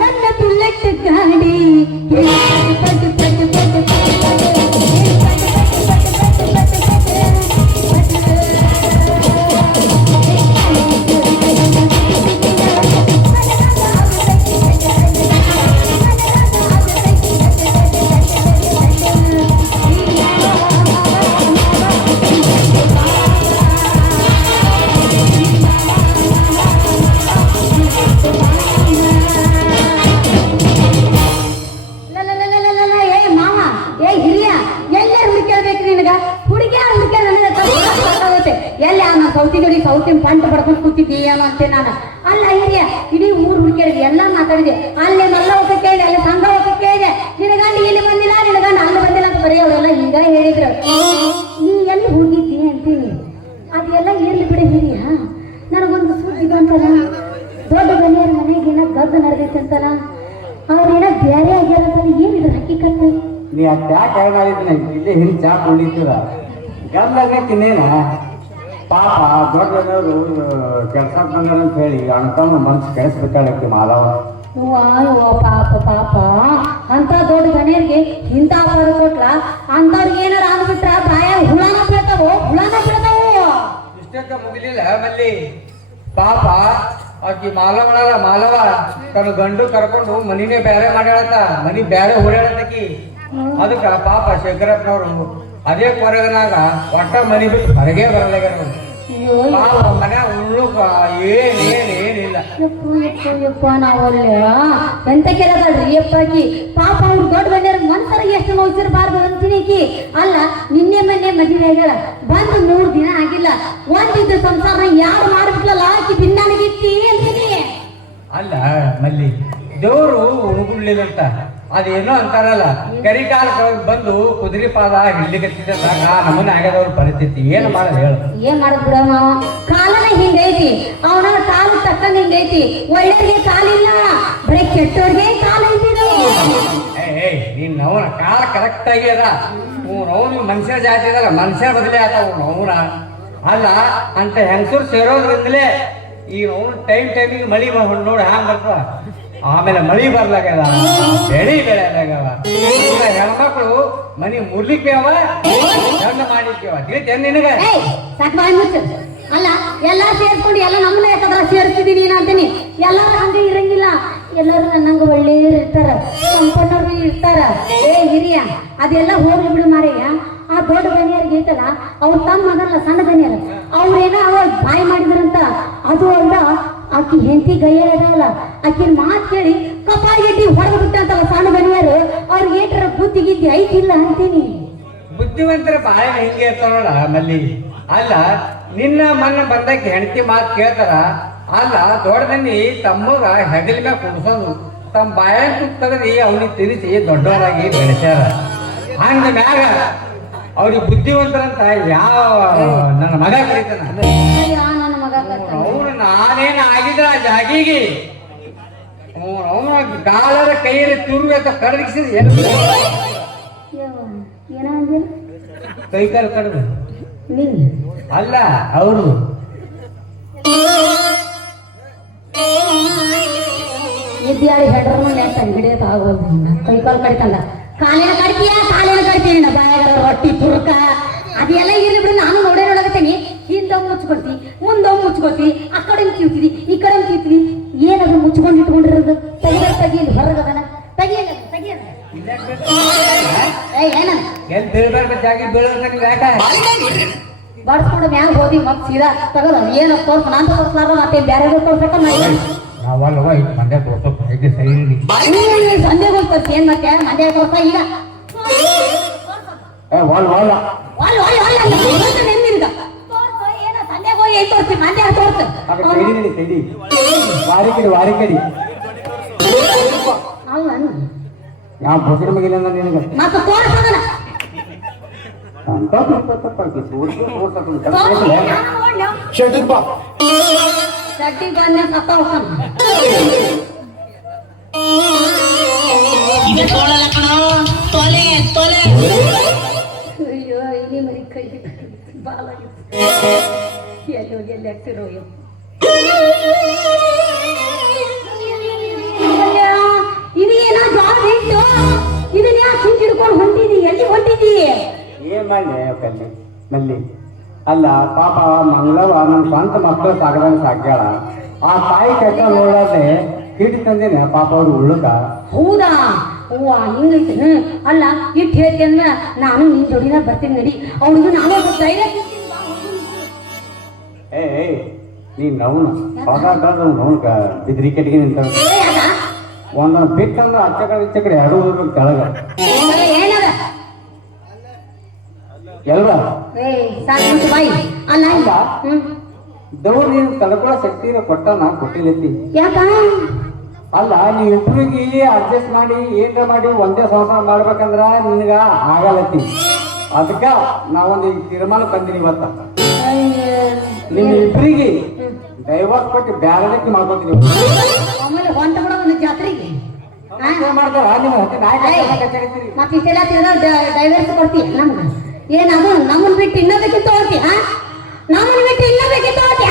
ನನ್ನ ಬುಲೆಟ್ ಗಾಡಿ ಸೌತಿಗಡಿ ಸೌತಿನ ಪಂಟ ಪಡ್ಕೊಂಡು ಕೂತಿದ್ದಿ ಏನೋ ಅಂತೆ ನಾನು. ಅಲ್ಲ ಹಿರಿಯ ಇಡೀ ಊರು ಹುಡುಕಿಡಿದೆ ಎಲ್ಲ ಮಾತಾಡಿದೆ. ಅಲ್ಲಿ ಮಲ್ಲ ಹೋಗ ಕೇಳಿದೆ, ಅಲ್ಲಿ ಸಂಘ ಹೋಗ ಕೇಳಿದೆ. ನಿನಗಂಡು ಇಲ್ಲಿ ಬಂದಿಲ್ಲ, ನಿನಗಂಡು ಅಲ್ಲಿ ಬಂದಿಲ್ಲ ಅಂತ ಬರೀ ಅವರೆಲ್ಲ ಹಿಂಗ ಹೇಳಿದ್ರು. ನೀ ಎಲ್ಲಿ ಹೋಗಿದ್ದಿ ಅಂತೀನಿ. ಅದೆಲ್ಲ ಇರ್ಲಿ ಬಿಡಿ ಹಿರಿಯ. ನನಗೊಂದು ಸುದ್ದಿ ಬಂತಲ್ಲ, ದೊಡ್ಡ ಗಣ್ಯರ ಮನೆಗೇನ ಗದ್ದು ನಡೆದೈತೆ ಅಂತಲ್ಲ, ಅವ್ರೇನ ಬೇರೆ ಆಗ್ಯಾರಂತ. ಏನಿದ್ರು ಹಕ್ಕಿಕತ್ತು? ನೀ ಅದ್ ಯಾಕೆ ಹೇಳಿದ್ನ ಇಲ್ಲೇ ಹಿಂದೆ ಚಾ ಕುಡಿತೀರ ಗಂದಾಗಕ್ಕಿನ್ನೇನ ಪಾಪ ದೊಡ್ಡದವರು ಕೆಲ್ಸಕ್ಕೆ ಬಂದಾರ ಅಂತ ಹೇಳಿ ಅಣ್ತವ್ನ ಮನ್ಸು ಕೆಡಿಸ್ಬೇಕಾಳಕ್ಕೆ ಮಾಲವ. ಪಾಪ ಪಾಪ ಅಂತ ದೊಡ್ಡ ಗಣ್ಯರಿಗೆ ಇಂಥ ಅಪವಾದ ಕೊಟ್ಲ. ಅಂತವ್ರಿಗೆ ಏನಾರ ಅಂದ್ಬಿಟ್ರ ಬಾಯ ಹುಳನ ಬೀಳ್ತಾವೋ ಇಷ್ಟಕ್ಕ ಮುಗಿಲಿಲ್ಲ ಮಲ್ಲಿ. ಪಾಪ ಆಕಿ ಮಾಲವ ತನ್ನ ಗಂಡು ಕರ್ಕೊಂಡು ಮನಿನೇ ಬೇರೆ ಮಾಡ್ಯಾಳತ್ತ. ಮನಿ ಬೇರೆ ಓಡಾಡತಕಿ. ಅದಕ್ಕ ಪಾಪ ಶಂಕರಪ್ಪನವ್ರು ಅದೇ ಕೊರಗನಾಗ ಒಟ್ಟ ಮನಿ ಬಿಟ್ಟು ಹೊರಗೆ ಬರಲಾಗ್ಯಾರ. ಪಾಪ ಮನೆ ಉಳ್ಳುಕ ಏನಿಲ್ಲ. ಯಪ್ಪ ನಾವಲ್ಲ ಎಂತ ಕೇಳದಲ್ರಿ ಯಪ್ಪಾಕಿ. ಪಾಪ ಅವ್ರು ದೊಡ್ಡ ಗಣ್ಯರ ಮನ್ಸರ ಎಷ್ಟು ನೋಯ್ಸಿರ್ಬಾರ್ದು ಅಂತೀನಿ. ಅಲ್ಲ ನಿನ್ನೆ ಮೊನ್ನೆ ಮದುವೆ ಆಗ್ಯಾಳ, ಬಂದು 3 ದಿನ ಆಗಿಲ್ಲ. ಒಂದಿದ್ದು ಸಂಸಾರ ಯಾರು ಮಾಡ್ಬಿಟ್ಲಲ್ಲ ಆಕಿ ಭಿನ್ನಾನಿಗಿತ್ತಿ ಅಂತೀನಿ. ಅಲ್ಲ ಮಲ್ಲಿ, ದೇವ್ರು ಉಣಗುಡ್ಲಿಲ್ಲಂತ ಅದೇನೋ ಅಂತಾರಲ್ಲ, ಕರಿಕಾಲ ಬಂದು ಕುದುರೆ ಪಾದ ಹಿಡ್ಲಿಕತ್ತಿದ್ದ ಸಾಕ ನಮ್ಮನ್ನ ಆಗ್ಯದವ್ರ ಪರಿಸ್ಥಿತಿ. ಏನ್ ಮಾಡೋದು ಹೇಳು? ಏನ್ ಮಾಡೋದ್ ಬಿಡ ಮಾವ, ಕಾಲನೇ ಹಿಂಗೈತಿ. ಅವನ ಕಾಲ ತಕ್ಕಂಗ ಹಿಂಗೈತಿ. ಒಳ್ಳೆಯವ್ರಿಗೆ ಕಾಲಿಲ್ಲ, ಬರೀ ಕೆಟ್ಟವ್ರಿಗೆ ಕಾಲ ಐತಿ. ನೀನ್ ಅವನ ಕಾಲ ಕರೆಕ್ಟ್ ಆಗ್ಯದ. ಅವ್ನು ಮನುಷ್ಯ ಜಾತಿ ಅದಲ್ಲ, ಮನುಷ್ಯ ಬದಲೇ ಆತ ಅವನ. ಅಲ್ಲ ಅಂತ ಹೆಂಗಸೂರು ಸೇರೋದ್ರಿಂದಲೇ ಈಗ ಅವ್ನು ಟೈಮಿಗೆ ಮಳಿ ನೋಡಿ ಹ್ಯಾಂಗ ಬರ್ತವ. ಆಮೇಲೆ ಮಳಿ ಬರ್ಲಾಗ್ಯದ, ಬೆಳಿ ಬೆಳೆಯಾಗ್ಯವ. ಹೆಣ್ಮಕ್ಳು ಮನಿ ಮುರ್ಲಿಕ್ಕೆ ಅವ, ಗಂಡ ಮಾಡಿಕ್ಯವ. ತಿಳಿತೇನ್ ನಿನಗ? ಅಲ್ಲ ಎಲ್ಲಾ ಸೇರ್ಕೊಂಡು ಎಲ್ಲ ನಮ್ಮನ್ನ ಯಾಕಂದ್ರ ಸೇರ್ತಿದೀನಿ ಅಂತೀನಿ. ಎಲ್ಲಾರು ಹಂಗೆ ಇರಂಗಿಲ್ಲ. ಎಲ್ಲರೂ ನನ್ನಂಗ ಒಳ್ಳೆಯವ್ರು ಇರ್ತಾರ, ಸಂಪನ್ನವ್ರು ಇರ್ತಾರ. ಹಿರಿಯ ಅದೆಲ್ಲ ಹೋಗ್ಲಿ ಬಿಡು ಮಾರಯ್ಯ. ಆ ದೊಡ್ಡ ಗಣ್ಯರಿಗೆ ಐತಲ್ಲ, ಅವ್ರ ತಮ್ಮ ಮಗಲ್ಲ ಸಣ್ಣ ಗಣ್ಯರ, ಅವ್ರೇನ ಅವಾಗ ಬಾಯಿ ಮಾಡಿದ್ರಂತ. ಅದು ಅಲ್ಲ, ಆಕಿ ಹೆಂಡತಿ ಗಯ್ಯ ಇದಾವಲ್ಲ, ಆಕಿನ ಮಾತು ಕೇಳಿ ಕಪಾಳಿಗೆಟ್ಟಿ ಹೊಡೆದು ಬಿಟ್ಟಂತಲ್ಲ ಸಣ್ಣ ಗಣ್ಯರು. ಅವ್ರಿಗೆ ಏಟರ ಬುದ್ಧಿ ಗಿದ್ದಿ ಐತಿಲ್ಲ ಅಂತೀನಿ. ಬುದ್ಧಿವಂತರ ಬಾಳೆ ಹೆಂಗೆ ಇರ್ತಾರೋಡ ಮಲ್ಲಿ. ಅಲ್ಲ ನಿನ್ನ ಮನ್ನ ಬಂದಕ್ಕೆ ಹೆಂಡತಿ ಮಾತು ಕೇಳ್ತಾರ. ಅಲ್ಲ ದೊಡ್ಡದನ್ನಿ ತಮ್ಮಗ ಹೆಗಲ ಮ್ಯಾಗ ಕುಡ್ಸೋದು, ತಮ್ಮ ಬಾಯ ತುಪ್ಪ ತೆಗದಿ ಅವನಿಗೆ ತಿನ್ನಿಸಿ ದೊಡ್ಡವರಾಗಿ ಬೆಳೆಸ್ಯಾರ. ಹಂಗ ಮ್ಯಾಗ ಅವ್ರಿಗೆ ಬುದ್ಧಿವಂತರಂತ ಯಾವ ನನ್ನ ಮಗ ಕರೀತಾನ. ನನ್ನ ಮಗ ಅವನು ನಾನೇನು ಆಗಿದ್ರ ಆ ಜಾಗಿಗೆ ಅವನ ಕಾಲರ ಕೈಯಲ್ಲಿ ತುರುವೆತ್ತ ಕರಗಿಸಿ ಕೈ ಕಾಲು ಕಡ್ದು ಅಲ್ಲ ಅವರು ವಿದ್ಯಾಳಿ ಹೆಡ್ರನ್ನು ನೆಟ್ಟ ಹಿಡಿಯೋದು ಆಗೋದು. ಕೈ ಕಾಲು ಕಡಿತಂದ ಕಾಲಿನ ಕಡ್ತೀನಿ ಬಾಯಾಗ ರೊಟ್ಟಿ ತುರುಕ ಅದೆಲ್ಲ ಇರ್ಲಿ ಬಿಡು. ನಾನು ನೋಡಕತ್ತೀನಿ. ಹಿಂದವ್ ಮುಚ್ಕೊತಿ, ಮುಂದವ್ ಮುಚ್ಕೋತಿ, ಆ ಕಡೆ ಕಿವ್ತಿದಿ, ಈ ಕಡೆ ಕಿವ್ತಿದಿ. ಏನದು ಮುಚ್ಕೊಂಡು ಇಟ್ಕೊಂಡಿರೋದು? ತೆಗಿಯಲ್ಲಿ ಹೊರಗದನ ತೆಗಿಯಲ್ಲ. ಏನ ಎಲ್ಲಿ ಬೀಳ್ಬೇಕು ಜಾಗ ಬೀಳೋದು ನನಗೆ ಬೇಕ ಬಡ್ಸ್ಕೊಂಡು ಮ್ಯಾಗ ಹೋದಿ ಮತ್ ಸೀದಾ ತಗದ ಏನ ತೋರ್ಸ ನಾನು ತೋರ್ಸ್ಲಾರ ಮತ್ತೆ ಬೇರೆ ತೋರ್ಸಕ ನಾವಲ್ವ ಈಗ ಮಂಡ್ಯ ತೋರ್ಸೋದು ಹೇಗೆ ಸರಿ ಸಂಜೆ ಹೋಗ್ತರ್ಸಿ ಏನ್ ಮತ್ತೆ ಮಂಡ್ಯ ತೋರ್ಸ ಈಗ ಒಲ್ ಒಲ್ಲ ನೆನ್ನಿರ್ಗ ಏನ ಸಂಜೆ ಹೋಗಿ ಏನ್ ತೋರ್ಸಿ ಮಂಡ್ಯ ತೋರ್ಸ ಆಗ ತೆಡಿ ತೆಡಿ ವಾರಿ ಕಡಿ ಯಾವ ಬಸರ ಮಗಿಲ್ಲ ನಿನಗೆ ಮತ್ತೆ ತೋರ್ಸದನ ಅಂತ ತಪ್ಪಾಗಿ ಚಡ್ಡಿ ಗಣ್ಯ ಸತ್ತ ಹೋಗ್ತಾನ ಅಯ್ಯೋ ಇಲ್ಲಿ ಮರಿ ಕೈ ಬಾಲ ಎಲ್ಲಿ ಹೋಗಿ ಎಲ್ಲಿ ಆಗ್ತಿರೋ ಇದು ಏನೋ ಜಾಬ್ ಇತ್ತು ಇದನ್ನ ಯಾಕೆ ಹಿಂಗೆ ಹಿಡ್ಕೊಂಡು ಹೊಂಟಿದಿ ಎಲ್ಲಿ ಹೊಂಟಿದಿ ಏನ್ ಮಾಡಿ ಕಲ್ಲಿ ನಲ್ಲಿ ಅಲ್ಲ ಪಾಪ ಮಂಗಳವ ನನ್ನ ಸ್ವಂತ ಮಕ್ಕಳು ಸಾಗದಂಗೆ ಸಾಕ್ಯಾಳ ಆ ತಾಯಿ ಕೆಟ್ಟ ನೋಡದೆ ಹಿಡಿ ತಂದೇನೆ ಪಾಪ ಅವ್ರು ಉಳ್ಳುಕ ಹೌದಾ ಹೂವ ಹಿಂಗೈತೆ ಅಲ್ಲ ಇಟ್ಟು ಹೇಳ್ತಿ ಅಂದ್ರ ನಾನು ನಿನ್ ಜೋಡಿನ ಬರ್ತೀನಿ ನಡಿ ಅವ್ಳಿಗೂ ನಾನು ಧೈರ್ಯ ಏ ನೀನ್ ನವ್ನು ನವ್ನ ಬಿದ್ರಿ ಕೆಟ್ಟಿಗೆ ನಿಂತ ಒಂದೊಂದು ಬಿಟ್ಟಂದ್ರೆ ಅಚ್ಚ ಕಡೆ ಇಚ್ಚ ಕಡೆ ಎರಡು ಹೋಗ್ಬೇಕು ಕೆಳಗ ಏನದ ಎಲ್ರ ಸಾಕು ಬಾಯಿ ಅಲ್ಲ ದೇವ್ರು ನೀನು ತಡ್ಕೊಳ್ಳೋ ಶಕ್ತಿ ಕೊಟ್ಟನ ಕೊಟ್ಟಿಲ್ಲತ್ತಿ ಯಾಕ ಅಲ್ಲ ನೀವಿಬ್ರಿಗೆ ಅಡ್ಜಸ್ಟ್ ಮಾಡಿ ಏನ್ರ ಮಾಡಿ ಒಂದೇ ಸಂಸಾರ ಮಾಡ್ಬೇಕಂದ್ರ ನಿನಗ ಆಗಲತ್ತಿ ಅದಕ್ಕ ನಾವೊಂದು ತೀರ್ಮಾನ ತಂದಿನಿ ಇವತ್ತ ನಿಮ್ ಇಬ್ರಿಗೆ ಡೈವರ್ಸ್ ಕೊಟ್ಟು ಬ್ಯಾರದಕ್ಕೆ ಮಾಡ್ಕೊತೀನಿ ಆಮೇಲೆ ಹೊಂಟ ಬಿಡೋ ಒಂದು ಜಾತ್ರೆಗೆ ಮಾಡ್ತಾರ ನಿಮ್ಮ ಕಚ್ಚಾಡ್ತೀರಿ ಮತ್ತೆ ಇಷ್ಟೆಲ್ಲ ಡೈವರ್ಸ್ ಕೊಡ್ತೀಯ ನಮ್ಗೆ ಏನದು ನಮ್ಮನ್ ಬಿಟ್ಟು ಇನ್ನೊಂದಕ್ಕೆ ತಗೋತಿ ನಮ್ಮನ್ ಬಿಟ್ಟು ಇನ್ನೊಂದಕ್ಕೆ ತಗೋತಿ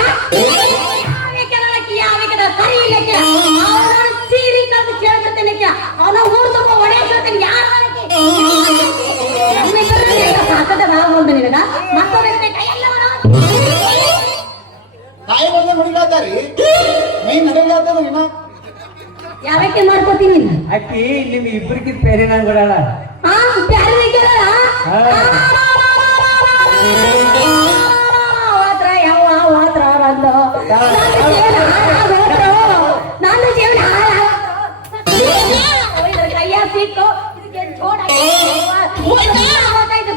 ಸರಿ ಇಲ್ಲ ಸೀರಿ ಕಲ್ತು ಕೇಳ್ಬಿಡ್ತೇನೆ ಅವನ ಊರ್ ತುಂಬ ಹೊಡೆಯಕ್ಕೆ ಯಾರು ಸಾಕದ ಬಾಳ್ಬೋದು ನಿನಗ ಮತ್ತೊಂದು ತಾಯಿ ಬಂದ ಹುಡುಗಾತಾರಿ ನೀನ್ ನಡೆಯಲಾತದ ನೀನ ಯಾವಕ್ಕೆ ಮಾಡ್ಕೋತೀನಿ ಅಕ್ಕಿ ನಿಮ್ ಇಬ್ಬರಿಗೆ ಬೇರೆ ನಾನು ಬಿಡಲ್ಲ ನನ್ನ ಜೀವನ ಕೈಯ ಸಿಕ್ಕು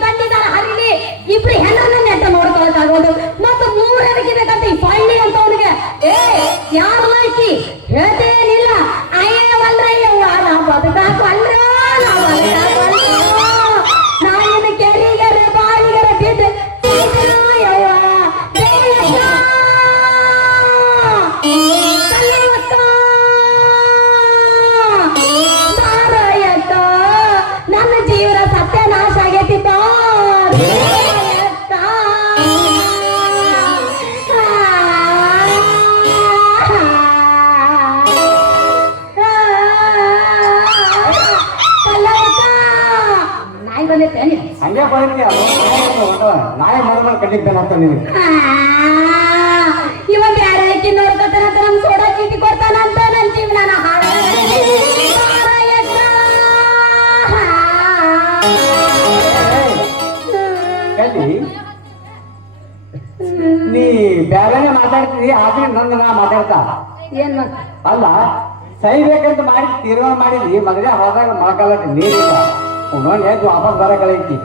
ಗಂಡಿದಾರ ಹರಿಲಿ ಇಬ್ರು ಹೆಣ್ಣನ್ನ ನೆಟ್ಟ ನೋಡ್ಕೊಳಕಾಗೋದು ಮತ್ತು ಮೂರರಿಗೆ ಬೇಕಂತ ಈ ಪಳ್ಳಿ ಅಂತ ಅವನಿಗೆ ಯಾರು ಹಾಕಿ ಹೇಳ್ತೇನಿಲ್ಲ ಅಯ್ಯವಲ್ರಯ್ಯವ್ವ ನಾ ಬದುಕಾಕು ಅಲ್ರ ನಾಯಿನ ಕೆರಿಗರ ಬಾಯಿಗರ ಬಿದ್ದು ನನ್ನ ಜೀವನ ಸತ್ಯನಾಶ ಆಗೈತಿ ನಾಯಿ ಬಂದೈತೆ ಹಂಗೆ ಬರಕ್ಕೆ ನಾಯಿ ಮಾಡಿದ್ರೆ ಕಟ್ಟಿದ್ದೇನೆ ಅಂತ ನೀವು ಇವ ಬ್ಯಾರೆ ಹಾಕಿ ನೋಡ್ಕೊತಾನ ನಮ್ ಸೋಡಾ ಚೀಟಿ ಕೊಡ್ತಾನ ಅಂತ ನನ್ ಜೀವನ ಹಾಳ ಕಲ್ಲಿ ನೀ ಬ್ಯಾರೇನೆ ಮಾತಾಡ್ತೀವಿ ಆದ್ರೆ ನಂದು ನಾ ಮಾತಾಡ್ತಾ ಏನ್ ಮತ್ ಅಲ್ಲ ಸಹಿಬೇಕಂತ ಮಾಡಿ ತೀರ್ಮಾನ ಮಾಡಿದ್ವಿ ಮಗನೇ ಹೋದಾಗ ಮೊಳಕಾಲ ನೀರಿಲ್ಲ ಇನ್ನೊಂದು ಹೆಜ್ಜೆ ವಾಪಸ್ ಬರಕಲೈತಿ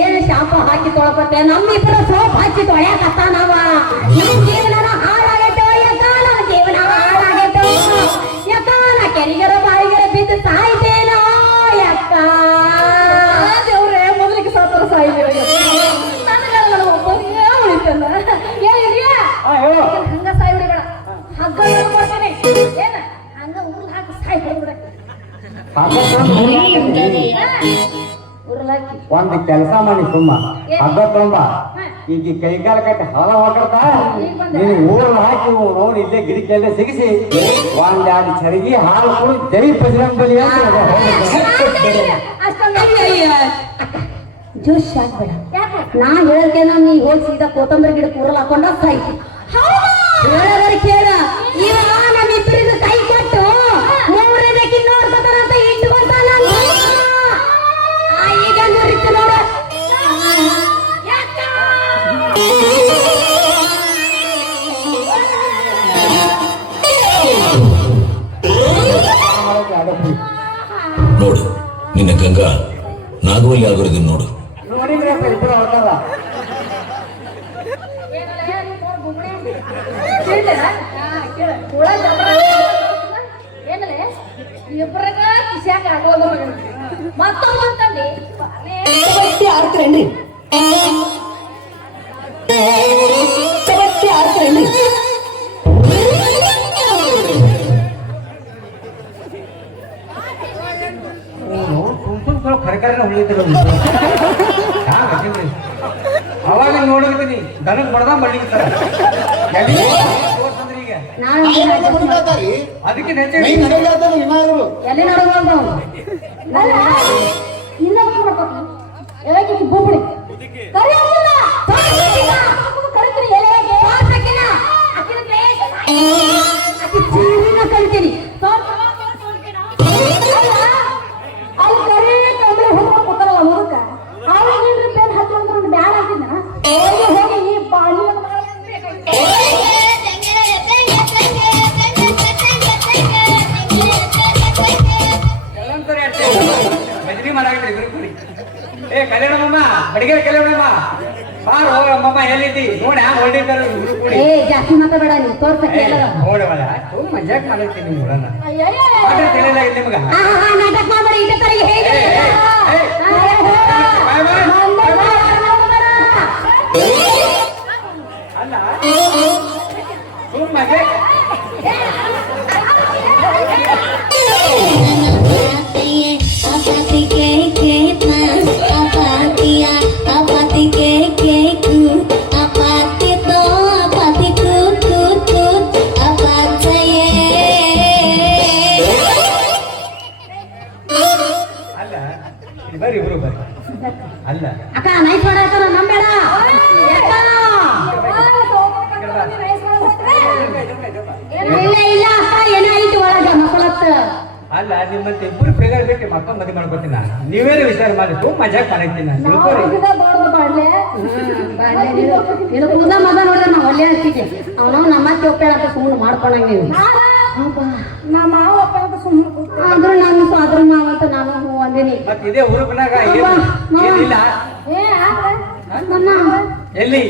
ಏನು ಶಾಪ ಹಾಕಿ ತೊಳ್ಕೊತೆ ನಮ್ಮಿಬ್ಬರ ಸೋಪ್ ಹಚ್ಚಿ ತೊಳ್ಯಾಕತ್ತ ನಾವ ನಮ್ ಜೀವನ ಹಾಳಾಗೈತೋ ಅಕ್ಕ ನಮ್ಮ ಜೀವನ ಹಾಳಾಗೈತೋ ಉರುಳಾಕಿ ಒಂದು ಕೆಲಸ ಮಾಡಿ ಸುಮ್ಮ ಹಗ್ಗ ತೊಂಬ ಈಗ ಕೈಕಾಲ ಕಟ್ಟಿ ಹಲ ಹೊಕರ್ತಾ ನೀನು ಊರಲ್ಲಿ ಹಾಕಿ ನೋಡಿ ಇಲ್ಲೇ ಗಿಡಕ್ಕೆಲ್ಲ ಸಿಗಿಸಿ ಒಂದೆರಡು ಚರಗಿ ಹಾಲು ಕುಡಿ ಜೈ ಬಜರಂಗ್ ಬಲಿ ಅಂತ ಜೋಶ್ ಆಗ್ಬೇಡ ನಾ ಹೇಳ್ತೇನ ನೀ ಹೋಗಿ ಸೀದಾ ಕೊತ್ತಂಬರಿ ಗಿಡ ಕೂರಲ್ ಹಾಕೊಂಡ ಸಾಯ್ತಿ ಹೇಳೋದ್ರ ಕೇಳ ಇವ ನಮ್ಮ ಇಬ್ಬರಿಗೂ ಕೈ ಕೊಟ್ಟು ಮೂರನೇದಕ್ಕೆ ನೋಡ್ಕೊತಾರ ಅಂತ ಇಟ್ಕೊಂತಾನ ಈಗ ನೋಡಿತ್ತು ನೋಡ ನೋಡು ನಿನ್ನ ಗಂಗಾ ನಾಗವಲ್ಲಿ ಆಗೋರಿದ್ದೀನಿ ನೋಡು. ನೋಡಿದ್ರೆ ಇಬ್ಬರು ಹೊರಟಲ್ಲ ಆಡ್ತೀರೇನ್ರಿ ಆಡ್ತೀರೇನ್ರಿ ಸುಮ್ ಕರೆಕರನ ಉಳಿದ್ರು ಅವಾಗ ನೋಡಿರ್ತೀನಿ ದನಕ್ ಬಡ್ದ ಮಳ್ಳಿರ್ತಾರ ಈಗ ನಾಯಿನೆಲ್ಲ ಹೊಡಿಲಾತಾರಿ ಅದಕ್ಕೆ ಮೈ ನಡೆಯಲಾತಾರ ಏನಾದ್ರು ಎಲ್ಲಿ ನೋಡೋದು ಎಳಗಿ ಬೂಬಿಡಿ ಕರಿತೀನಿ ಅಲ್ಲಿ ಕರಿ ಕಂಬಳಿ ಹುಡುಗ ಕೂತಾರಲ್ಲ ಹುಡುಗ ಅವ್ರಿಗೆ ಪೇನ್ ಹಚ್ಕೊಂಡ್ರೆ ಬ್ಯಾಡ ಹಾಕಿದ್ನ ಹೋಗಿ ಈ ಬಾಳಿ ಮಜ್ರಿ ಮಾಡಾಗಿದ್ರಿ ಇಬ್ರು ಕೂಡಿ ಏ ಕಲ್ಯಾಣಮ್ಮ ಬಡಿಗೆ ಕಲ್ಯಾಣಮ್ಮ ಬಾರ್ ಹೋಗಮ್ಮ ಎಲ್ಲಿದ್ದಿ ನೋಡಿ ಹ್ಯಾಂಗ ಹೊಡಿತಾರ ಇಬ್ರು ಕೂಡಿ ಏ ಜಾಸ್ತಿ ಮಾತಾಡಬೇಡ ನೀವು ತೋರ್ಸಕ್ಕೆ ಎಲ್ಲರ ನೋಡವಲ್ಲ ಮಜಾಕ್ ಮಾಡೈತಿ ನೀವು ನೋಡೋಣ ತಿಳಿಯಲಾಗಿದೆ ನಿಮ್ಗ ನಾಟಕ ಮಾಡಬೇಡಿ ಇದೇ ತರಿಗೆ ಹೇಗೆ ಅಲ್ಲ ಸುಮ್ಮಗೆ ಬರ್ರಿ ಇಬ್ರು ಬರ್ರಿ ಅಲ್ಲ ಅಕ್ಕ ನೈಸ್ ಮಾಡಾಕಲ್ಲ ನಂಬೇಡ ಇಲ್ಲ ಇಲ್ಲ ಅಕ್ಕ ಏನಾಯ್ತು ಒಳಗ ಮಕ್ಕಳತ್ತ ಅಲ್ಲ ನಿಮ್ಮಂತ ಇಬ್ರು ಪ್ರೇಗರ್ ಬಿಟ್ಟು ಮತ್ತೊಂದು ಮದುವೆ ಮಾಡ್ಕೊತೀನಿ ನಾನು ನೀವೇನು ವಿಚಾರ ಮಾಡಿ ಮಜಾಕ್ ಮಾಡೈತೀನಿ ನಾನು ತಿಳ್ಕೊರಿ ಇದು ಕೂದ ಮಗ ನೋಡ್ರೆ ನಾವು ಒಳ್ಳೆ ಅನ್ಸಿದ್ದೆ ಅವನು ನಮ್ಮತ್ತೆ ಒಪ್ಪೇಳಂತ ಸುಮ್ಮನೆ ಮಾಡ್ಕೊಂಡಂಗೆ ನಮ್ಮ ಮಾವ ಒಪ್ಪೇಳಂತ ಸುಮ್ಮನೆ ಆದ್ರೂ ನಾನು ಅದ್ರ ಮಾವ ಅಂತ ನಾನು ಹ್ಞೂ ಅಂದಿನಿ ಮತ್ತೆ ಇದೇ ಹುರುಪನಾಗ ಏನಿಲ್ಲ ಎಲ್ಲಿ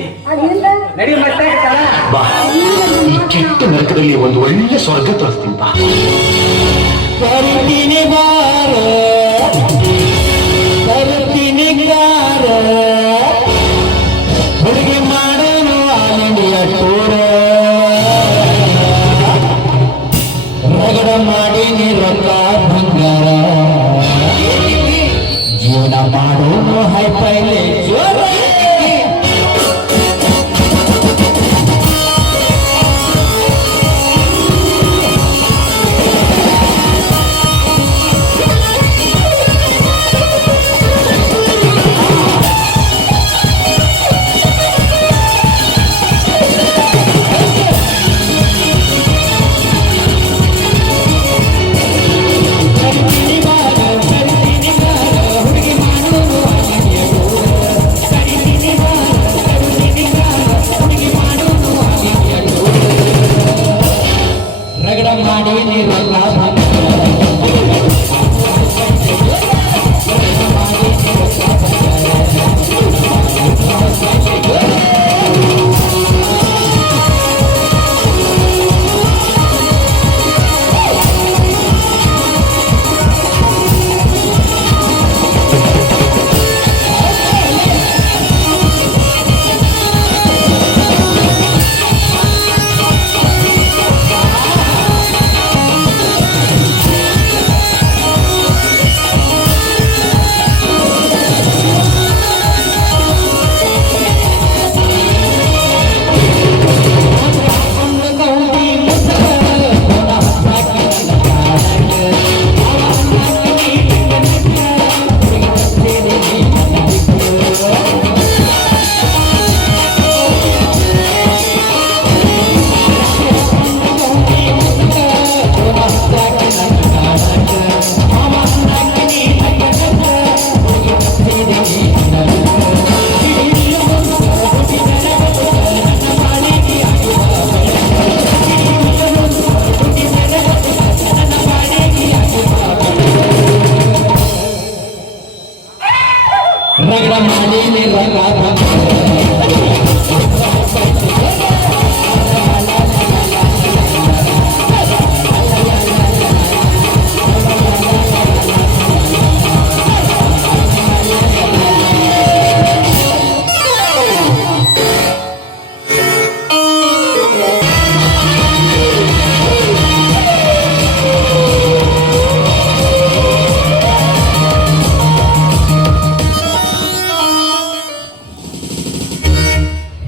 ನಡಿ ಮತ್ತೆ ಬಾ ಈ ಕೆಟ್ಟ ನರಕದಲ್ಲಿ ಒಂದು ಒಳ್ಳೆ ಸ್ವರ್ಗ ತೋರಿಸ್ತೀನಿ ಬಾ. ತರುತ್ತೀನಿ ಬಾರ ತರುತ್ತೀನಿ ಗಾರ ಹುಡುಗಿ ಮಾಡೋನು ಆನಂದಿಯ ಟೂರ ರಗಡ ಮಾಡಿ ರೊಕ್ಕ ಬಂಗಾರ ಜೀವನ ಮಾಡೋನು ಹೈಫೈಲೆ ಜೋರ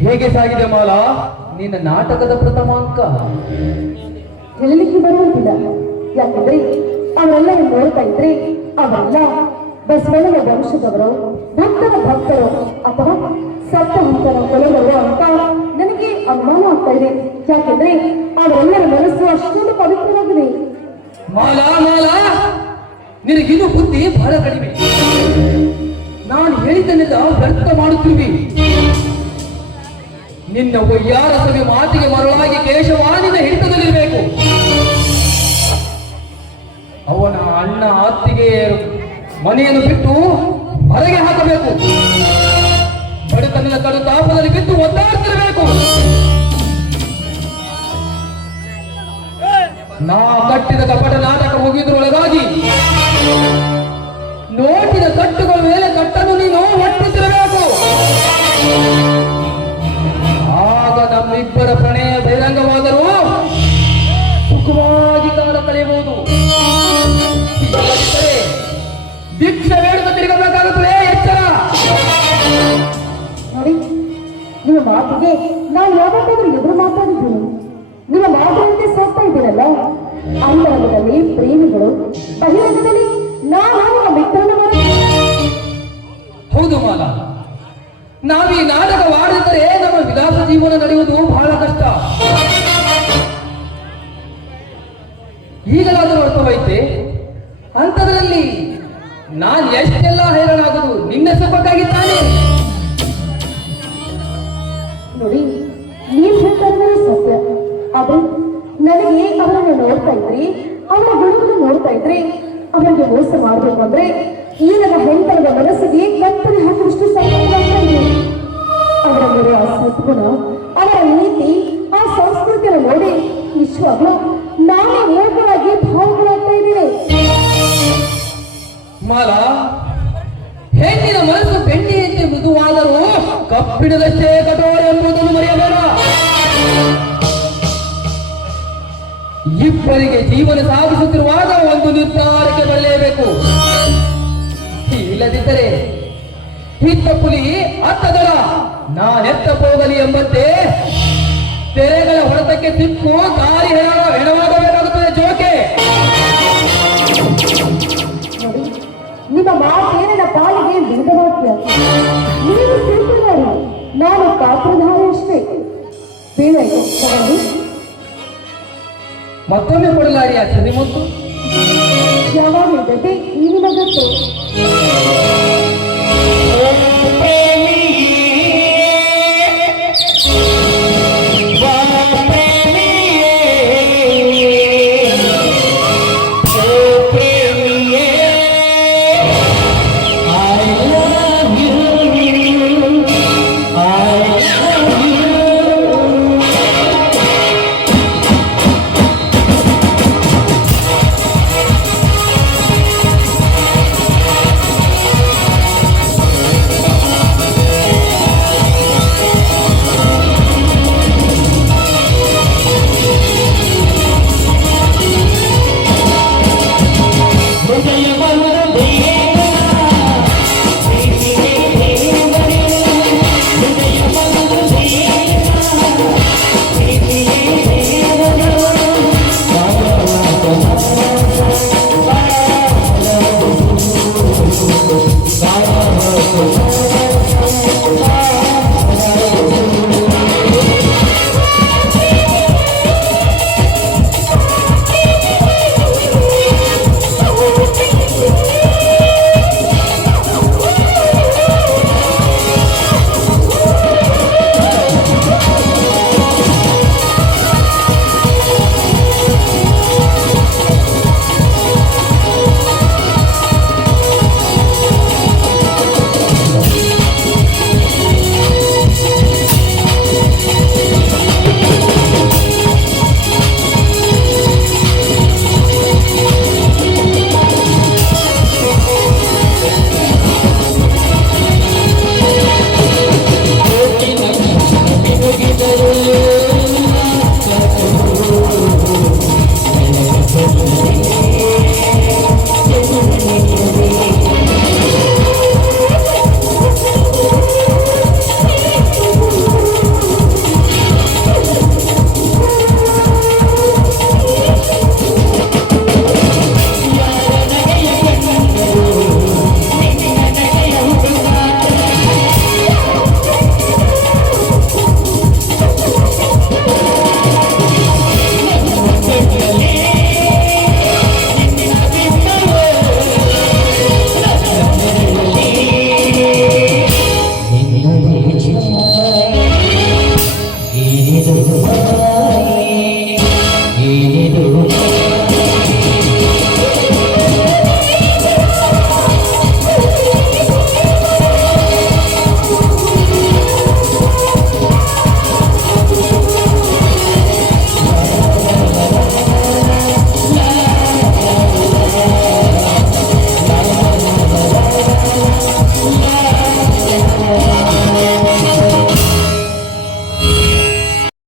ಹೇಗೆ ಸಾಗಿದೆ ಮಾಲಾ ನಿನ್ನ ನಾಟಕದ ಪ್ರಥಮಾಂಕ? ಹೇಳಲಿಕ್ಕೆ ಬರುವಂತಿಲ್ಲ. ಯಾಕಂದ್ರೆ ಅವರೆಲ್ಲ ನೋಡ್ತಾ ಇದ್ರೆ ಅವರೆಲ್ಲ ಬಸವಣ್ಣನ ವಂಶದವರು, ಭಕ್ತರ ಭಕ್ತರು ಅಥವಾ ಸಪ್ತಹಂತರ ಕೊಲೆಗಳು ಅಂತ ನನಗೆ ಅನುಮಾನ ಆಗ್ತಾ ಇದೆ. ಯಾಕಂದ್ರೆ ಅವರೆಲ್ಲರ ಮನಸ್ಸು ಅಷ್ಟೊಂದು ಪವಿತ್ರವಾಗಿದೆ. ಮಾಲಾ ಮಾಲಾ, ನಿನಗಿನ್ನು ಬುದ್ಧಿ ಬಹಳ ಕಡಿಮೆ. ನಾನು ಹೇಳಿದ್ದನ್ನೆಲ್ಲ ವ್ಯರ್ಥ ಮಾಡುತ್ತೀವಿ. ನಿನ್ನ ಒಯ್ಯಾರ ಸವಿ ಮಾತಿಗೆ ಮರಳಾಗಿ ಕೇಶವಾನಿನ ಹಿಡಿತದಲ್ಲಿರಬೇಕು. ಅವನ ಅಣ್ಣ ಅತ್ತಿಗೆ ಮನೆಯನ್ನು ಬಿಟ್ಟು ಹೊರಗೆ ಹಾಕಬೇಕು. ಬಡತನದ ಕಡು ತಾಪದಲ್ಲಿ ಬಿದ್ದು ಒದ್ದಾಡ್ತಿರಬೇಕು. ನಾ ಕಟ್ಟಿದ ಕಪಟ ನಾಟಕ ಮುಗಿಯುವುದರೊಳಗಾಗಿ ನೋಟಿನ ಕಟ್ಟುಗಳ ಮೇಲೆ ಕಟ್ಟನ್ನು ನೀನು ಒಟ್ಟಿಸಿರಬೇಕು. ಆಗ ನಮ್ಮಿಬ್ಬರ ಪ್ರಣಯ ಬಹಿರಂಗವಾದರೂ ಸುಖವಾಗಿ ಕಾಲ ಕಳೆಯಬಹುದು. ಭಿಕ್ಷೆ ಬೇಡುತ್ತ ತಿರುಗಬೇಕಾಗುತ್ತದೆ. ಎಚ್ಚರ. ನೋಡಿ, ನಿಮ್ಮ ಮಾತಿಗೆ ನಾನು ಯಾವತ್ತಾದ್ರೂ ಎದುರು ಮಾತಾಡಿದ್ದೀನಿ. ನಿಮ್ಮ ಮಾತಿನಂತೆ ಸಾಕ್ತಾ ಇದ್ದೀರಲ್ಲ. ಅಂತರಂಗದಲ್ಲಿ ಪ್ರೇಮಿಗಳು, ಬಹಿರಂಗದಲ್ಲಿ ನಾನು ನಿಮ್ಮ ಮಿತ್ರನ ಮನೆ. ಹೌದು ಮಾಲಾ, ನಾವು ಈ ನಾಟಕವಾಡಿದರೆ ನಮ್ಮ ವಿಲಾಸ ಜೀವನ ನಡೆಯುವುದು ಬಹಳ ಕಷ್ಟ. ಈಗಲಾದರೂ ಅರ್ಥವೈತೆ. ಅಂಥದ್ರಲ್ಲಿ ನಾನು ಎಷ್ಟೆಲ್ಲ ಹೈರಾಣಾಗುವುದು ನಿನ್ನ ಸುಖಕ್ಕಾಗಿ ತಾನೇ. ನೋಡಿ, ನೀವು ಹೇಳ್ತಾರೆ ಸತ್ಯ. ಆದ್ರೆ ನನಗೆ ಅವರನ್ನು ನೋಡ್ತಾ ಇದ್ರಿ, ಅವರ ಗುಣವನ್ನು ನೋಡ್ತಾ ಇದ್ರಿ, ಅವರಿಗೆ ಮೋಸ ಮಾಡಬೇಕು ಅಂದ್ರೆ ಈ ನನ್ನ ಹೆಂಡರ ಮನಸ್ಸಿಗೆ ಕತ್ತರಿ ಹಾಕುವಷ್ಟು ಸಂಕಟವಾಗ್ತಾ ಇದೆ. ಅವರಲ್ಲಿರುವ ಆ ಸದ್ಗುಣ, ಅವರ ನೀತಿ, ಆ ಸಂಸ್ಕೃತಿಯನ್ನು ನೋಡಿ ನಿಜವಾಗ್ಲೂ ನಾನೇ ಮೋಹವಾಗಿ ಭಾವಗಳಾಗ್ತಾ ಇದ್ದೇನೆ. ಮಾಲಾ, ಹೆಣ್ಣಿನ ಮನಸ್ಸು ಬೆಣ್ಣಿಯಂತೆ ಮೃದುವಾದರೂ ಕಬ್ಬಿಣದಷ್ಟೇ ಕಠೋರ ಎಂಬುದನ್ನು ಮರೆಯಬೇಡ. ಇಬ್ಬರಿಗೆ ಜೀವನ ಸಾಗಿಸುತ್ತಿರುವಾಗ ಒಂದು ನಿರ್ಧಾರಕ್ಕೆ ಬರಲೇಬೇಕು. ಇಲ್ಲದಿದ್ದರೆ ಹಿತ್ತ ಪುಲಿ ಅತ್ತ ದಡ, ನಾನೆತ್ತ ಹೋಗಲಿ ಎಂಬಂತೆ ತೆರೆಗಳ ಹೊಡೆತಕ್ಕೆ ಸಿಕ್ಕು ದಾರಿ ಹೆಣವಾಗಬೇಕಾಗುತ್ತದೆ. ಜೋಕೆ, ನೋಡಿ, ನಿಮ್ಮ ಮಾತೇನ ಪಾಲಿಗೆ ವಿರುದ್ಧವಾಕ್ಯ. ನೀವು ತಿಳ್ಕೊಳ್ಳಿ, ನಾನು ಪಾತ್ರಧಾರಿ ಅಷ್ಟೇ. ಬೇಳೆ ಮತ್ತೊಮ್ಮೆ ಕೊಡಲಾರಿ ಆ ಚಂದಿ ಮುತ್ತು. ಯಾವಾಗ ಈ ನಿಮಗತ್ತು